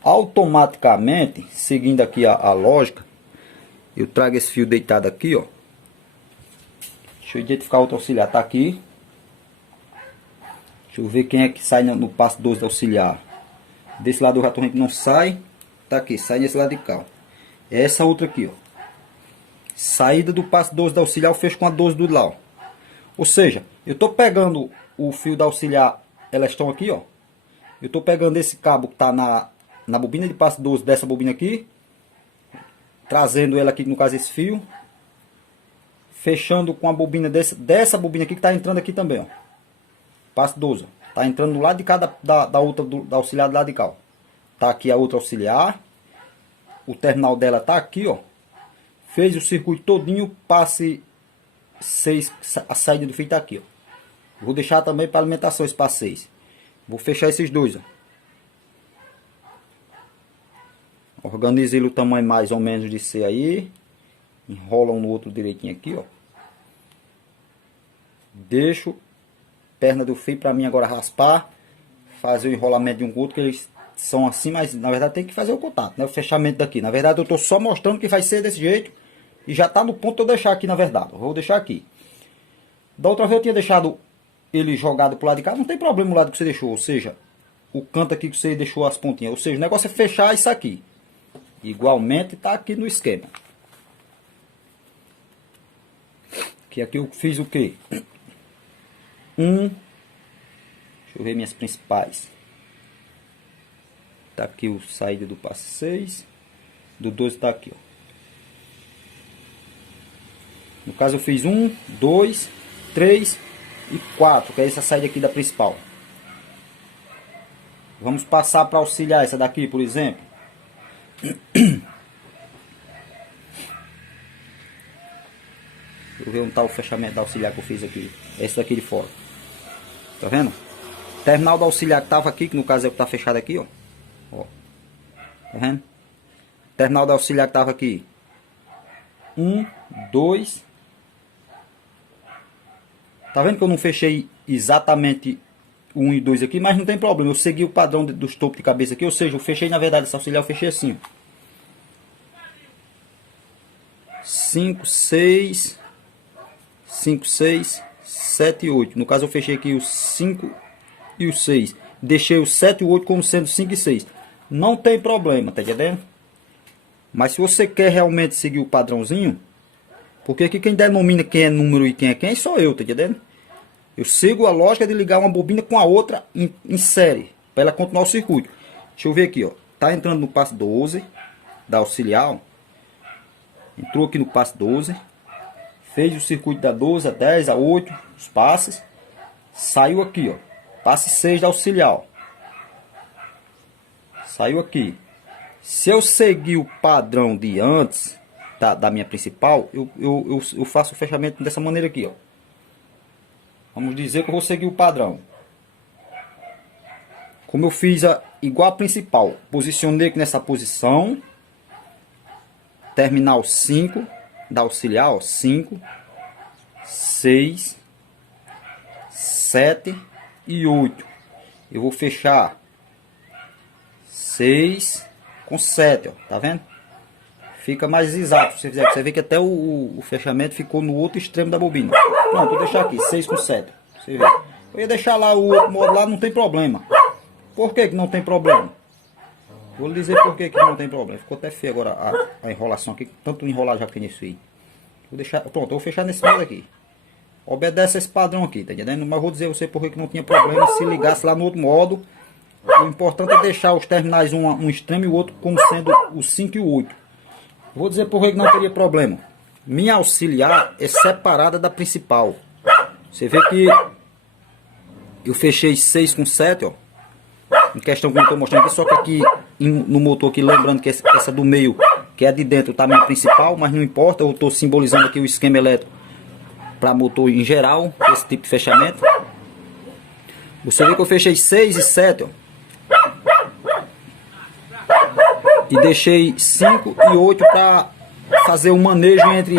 Automaticamente, seguindo aqui a lógica, eu trago esse fio deitado aqui, ó. Deixa eu identificar outro auxiliar. Tá aqui. Deixa eu ver quem é que sai no passo 12 da auxiliar. Desse lado eu já tô vendo que não sai. Tá aqui, sai desse lado de cá. É essa outra aqui, ó. Saída do passo 12 da auxiliar, eu fecho com a 12 do lado. Ou seja, eu tô pegando o fio da auxiliar, elas estão aqui, ó. Eu tô pegando esse cabo que tá na bobina de passe 12 dessa bobina aqui, trazendo ela aqui, no caso esse fio, fechando com a bobina dessa bobina aqui que tá entrando aqui também, ó. Passe 12, ó. Tá entrando do lado de cá da outra, da auxiliar do lado de cá, ó. Tá aqui a outra auxiliar. O terminal dela tá aqui, ó. Fez o circuito todinho, passe 6, a saída do fio tá aqui, ó. Vou deixar também para alimentação esse passe 6. Vou fechar esses dois, ó. Organize o tamanho mais ou menos de C aí. Enrola um no outro direitinho aqui, ó. Deixo perna do fio para mim agora raspar, fazer o enrolamento de um com outro, que eles são assim, mas na verdade tem que fazer o contato, né? O fechamento daqui. Na verdade eu tô só mostrando que vai ser desse jeito e já tá no ponto de eu deixar aqui, na verdade. Eu vou deixar aqui. Da outra vez eu tinha deixado ele jogado pro lado de cá, não tem problema o lado que você deixou, ou seja, o canto aqui que você deixou as pontinhas, ou seja, o negócio é fechar isso aqui. Igualmente tá aqui no esquema. Que aqui eu fiz o que? Deixa eu ver minhas principais. Tá aqui o saída do passe 6. Do 12 tá aqui, ó. No caso eu fiz 1, 2, 3 e 4, que é essa saída aqui da principal. Vamos passar para auxiliar essa daqui, por exemplo. Deixa eu ver onde tá o fechamento da auxiliar que eu fiz aqui. Esse daqui de fora. Tá vendo? Terminal da auxiliar que tava aqui, que no caso é o que tá fechado aqui, ó. Ó. Tá vendo? Terminal da auxiliar que tava aqui. 1, 2. Tá vendo que eu não fechei exatamente 1 e 2 aqui, mas não tem problema. Eu segui o padrão dos topos de cabeça aqui, ou seja, eu fechei na verdade essa auxiliar, eu fechei assim, ó. 5, 6, 7 e 8. No caso eu fechei aqui os 5 e os 6. Deixei os 7 e o 8 como sendo 5 e 6. Não tem problema, tá entendendo? Mas se você quer realmente seguir o padrãozinho, porque aqui quem denomina quem é número e quem é quem sou eu, tá entendendo? Eu sigo a lógica de ligar uma bobina com a outra em série, para ela continuar o circuito. Deixa eu ver aqui, ó. Tá entrando no passo 12 da auxiliar, ó. Entrou aqui no passo 12. Fez o circuito da 12 a 10 a 8, os passes. Saiu aqui, ó. Passe 6 da auxiliar, ó. Saiu aqui. Se eu seguir o padrão de antes da minha principal, eu faço o fechamento dessa maneira aqui, ó. Vamos dizer que eu vou seguir o padrão. Como eu fiz igual a principal. Posicionei aqui nessa posição. Terminal 5 da auxiliar, ó. 5, 6, 7 e 8. Eu vou fechar 6 com 7, ó. Tá vendo? Fica mais exato. Se você fizer, você vê que até o fechamento ficou no outro extremo da bobina. Pronto, vou deixar aqui 6 com 7. Você vê. Eu ia deixar lá o outro modo lá, não tem problema. Por que não tem problema? Vou lhe dizer por que não tem problema. Ficou até feio agora a enrolação aqui. Tanto enrolar já que nisso aí. Vou deixar, pronto, eu vou fechar nesse modo aqui. Obedece esse padrão aqui, tá entendendo? Mas vou dizer a você por que não tinha problema se ligasse lá no outro modo. O importante é deixar os terminais um extremo e o outro como sendo o 5 e o 8. Vou dizer por que não teria problema. Minha auxiliar é separada da principal. Você vê que eu fechei 6 com 7, ó. Em questão que eu estou mostrando aqui, só que aqui no motor aqui, lembrando que essa do meio, que é de dentro, tá minha principal, mas não importa, eu estou simbolizando aqui o esquema elétrico para motor em geral, esse tipo de fechamento. Você vê que eu fechei 6 e 7, ó. E deixei 5 e 8 para fazer o manejo entre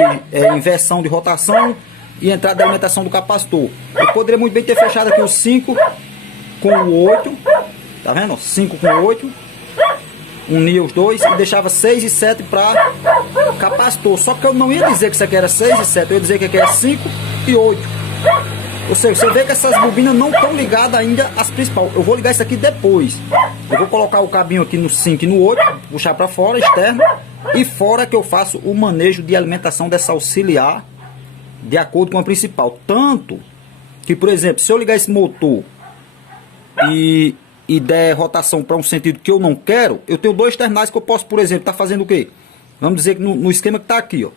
inversão de rotação e entrada de alimentação do capacitor. Eu poderia muito bem ter fechado aqui o 5 com o 8, tá vendo? 5 com 8, unia os dois e deixava 6 e 7 para capacitor. Só que eu não ia dizer que isso aqui era 6 e 7, eu ia dizer que aqui é 5 e 8. Ou seja, você vê que essas bobinas não estão ligadas ainda às principais. Eu vou ligar isso aqui depois. Eu vou colocar o cabinho aqui no 5 e no 8, puxar para fora, externo, e fora que eu faço o manejo de alimentação dessa auxiliar de acordo com a principal. Tanto Que, por exemplo, se eu ligar esse motor e der rotação para um sentido que eu não quero, eu tenho dois terminais que eu posso, por exemplo, estar fazendo o quê? Vamos dizer que no esquema que está aqui, ó.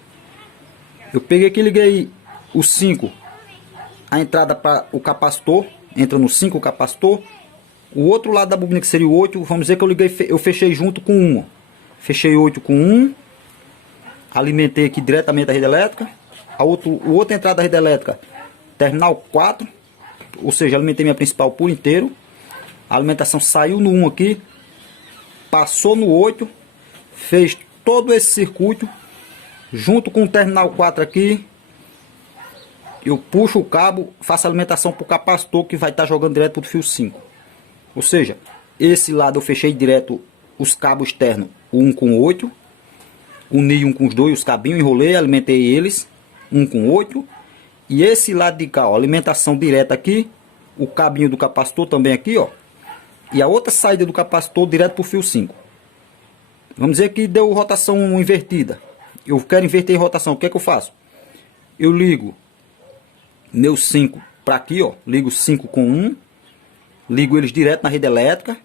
Eu peguei aqui e liguei o 5, a entrada para o capacitor, entra no 5 o capacitor. O outro lado da bobina, que seria o 8, vamos dizer que eu fechei junto com 1, ó. Fechei 8 com 1, alimentei aqui diretamente a rede elétrica. A outra entrada da rede elétrica, terminal 4, ou seja, alimentei minha principal por inteiro. A alimentação saiu no 1 aqui, passou no 8, fez todo esse circuito, junto com o terminal 4 aqui. Eu puxo o cabo, faço a alimentação para o capacitor que vai estar jogando direto para o fio 5. Ou seja, esse lado eu fechei direto os cabos externos, o 1 com 8, uni um com os dois, os cabinhos, enrolei, alimentei eles, 1 com 8. E esse lado de cá, ó, alimentação direta aqui, o cabinho do capacitor também aqui, ó. E a outra saída do capacitor direto para o fio 5. Vamos dizer que deu rotação invertida. Eu quero inverter a rotação, o que é que eu faço? Eu ligo meu 5 para aqui, ó. Ligo 5 com 1. Ligo eles direto na rede elétrica.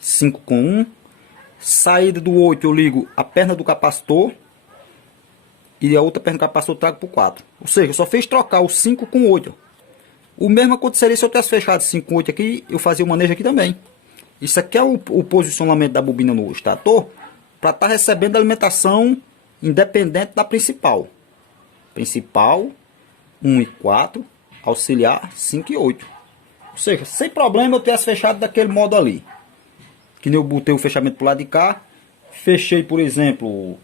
5 com 1. Saída do 8 eu ligo a perna do capacitor. E a outra perna do capacitor eu trago para o 4. Ou seja, eu só fiz trocar o 5 com o 8. O mesmo aconteceria se eu tivesse fechado 5 com 8 aqui. Eu fazia o manejo aqui também. Isso aqui é o posicionamento da bobina no estator, para estar recebendo alimentação independente da principal. Principal 1 e 4, auxiliar 5 e 8. Ou seja, sem problema eu tivesse fechado daquele modo ali. Que nem eu botei o fechamento para o lado de cá. Fechei, por exemplo,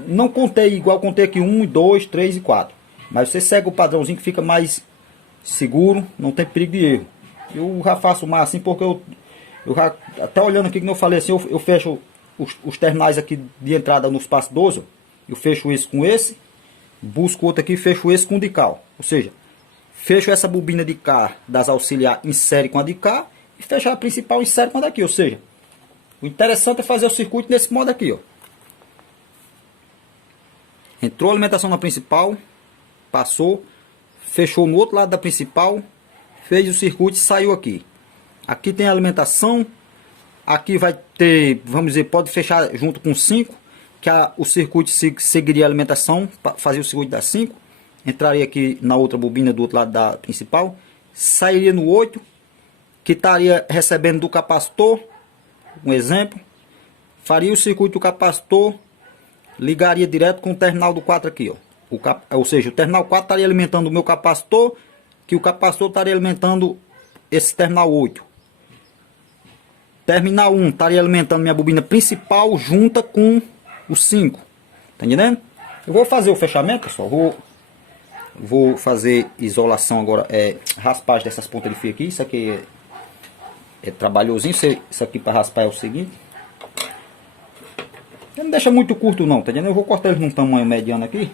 não contei igual contei aqui 1, 2, 3 e 4. Mas você segue o padrãozinho que fica mais seguro, não tem perigo de erro. Eu já faço mais assim porque eu já, até olhando aqui que eu falei assim, eu fecho os terminais aqui de entrada no espaço 12, eu fecho esse com esse, busco outro aqui e fecho esse com o de cá. Ou seja, fecho essa bobina de cá das auxiliar, insere com a de cá e fecho a principal, insere com a daqui. Ou seja, o interessante é fazer o circuito nesse modo aqui, ó. Entrou a alimentação na principal, passou, fechou no outro lado da principal, fez o circuito e saiu aqui. Aqui tem a alimentação. Aqui vai ter, vamos dizer, pode fechar junto com 5, que o circuito seguiria a alimentação, fazia o circuito da 5. Entraria aqui na outra bobina do outro lado da principal. Sairia no 8, que estaria recebendo do capacitor, um exemplo. Faria o circuito do capacitor, ligaria direto com o terminal do 4 aqui, ó. Ou seja, o terminal 4 estaria alimentando o meu capacitor, que o capacitor estaria alimentando esse terminal 8. Terminal 1 estaria alimentando minha bobina principal junta com o 5. Tá entendendo? Eu vou fazer o fechamento, pessoal. Vou fazer isolação agora, raspagem dessas pontas de fio aqui. Isso aqui é trabalhosinho. Isso aqui para raspar é o seguinte. Não deixa muito curto não, tá entendendo? Eu vou cortar ele num tamanho mediano aqui,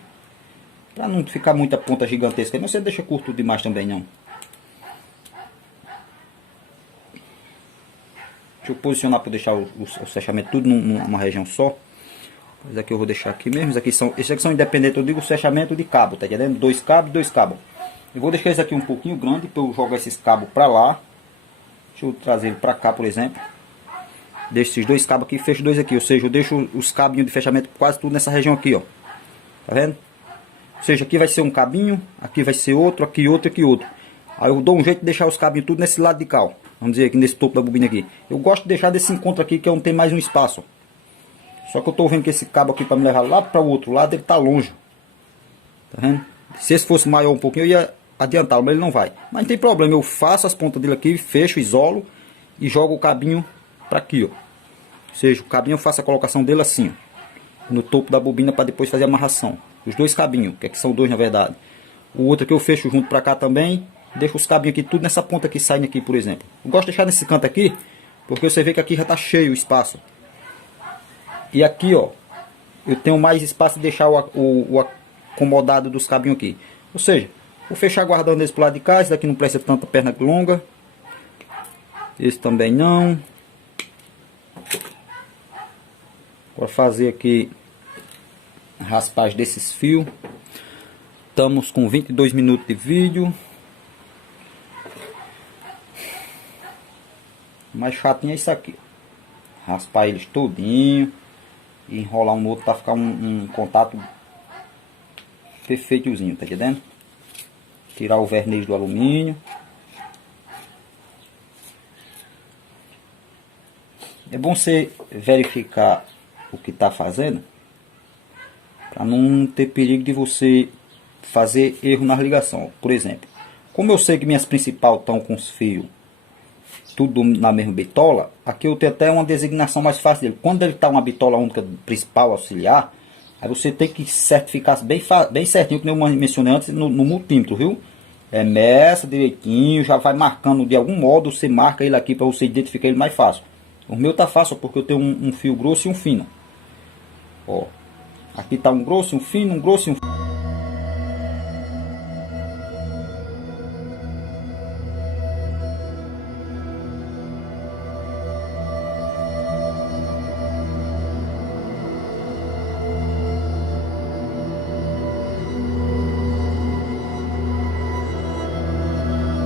para não ficar muita ponta gigantesca. Não você deixa curto demais também não. Deixa eu posicionar para deixar o fechamento tudo numa região só. Esse aqui eu vou deixar aqui mesmo. Esses aqui são independentes, eu digo fechamento de cabo, tá entendendo? 2 cabos e 2 cabos. Eu vou deixar esse aqui um pouquinho grande para eu jogar esses cabos para lá. Deixa eu trazer ele para cá, por exemplo. Deixo esses 2 cabos aqui e fecho 2 aqui. Ou seja, eu deixo os cabinhos de fechamento quase tudo nessa região aqui, ó. Tá vendo? Ou seja, aqui vai ser um cabinho, aqui vai ser outro, aqui outro, aqui outro. Aí eu dou um jeito de deixar os cabinhos tudo nesse lado de cá, ó. Vamos dizer aqui nesse topo da bobina aqui. Eu gosto de deixar desse encontro aqui, que é onde tem mais um espaço. Só que eu tô vendo que esse cabo aqui para me levar lá para o outro lado, ele tá longe. Tá vendo? Se esse fosse maior um pouquinho, eu ia adiantá-lo, mas ele não vai. Mas não tem problema, eu faço as pontas dele aqui, fecho, isolo e jogo o cabinho para aqui, ó. Ou seja, o cabinho eu faço a colocação dele assim, ó, no topo da bobina para depois fazer a amarração. Os 2 cabinhos, que aqui são 2 na verdade. O outro que eu fecho junto para cá também. Deixo os cabinhos aqui tudo nessa ponta aqui saindo aqui, por exemplo. Eu gosto de deixar nesse canto aqui, porque você vê que aqui já está cheio o espaço. E aqui, ó, eu tenho mais espaço de deixar o acomodado dos cabinhos aqui. Ou seja, vou fechar guardando esse pro lado de cá. Esse daqui não precisa de tanta perna longa. Esse também não. Vou fazer aqui a raspagem desses fios. Estamos com 22 minutos de vídeo. mais chatinho é isso aqui, ó. Raspar eles todinho e enrolar um no outro para ficar um contato perfeitozinho, tá entendendo? Tirar o verniz do alumínio. É bom você verificar o que está fazendo, para não ter perigo de você fazer erro na ligação. Por exemplo, como eu sei que minhas principais estão com os fios tudo na mesma bitola, aqui eu tenho até uma designação mais fácil dele. Quando ele está uma bitola única principal auxiliar, aí você tem que certificar bem certinho, que eu mencionei antes no multímetro, viu? Meça direitinho, já vai marcando de algum modo, você marca ele aqui para você identificar ele mais fácil. O meu tá fácil porque eu tenho um fio grosso e um fino. Ó, aqui tá um grosso, um fino, um grosso e um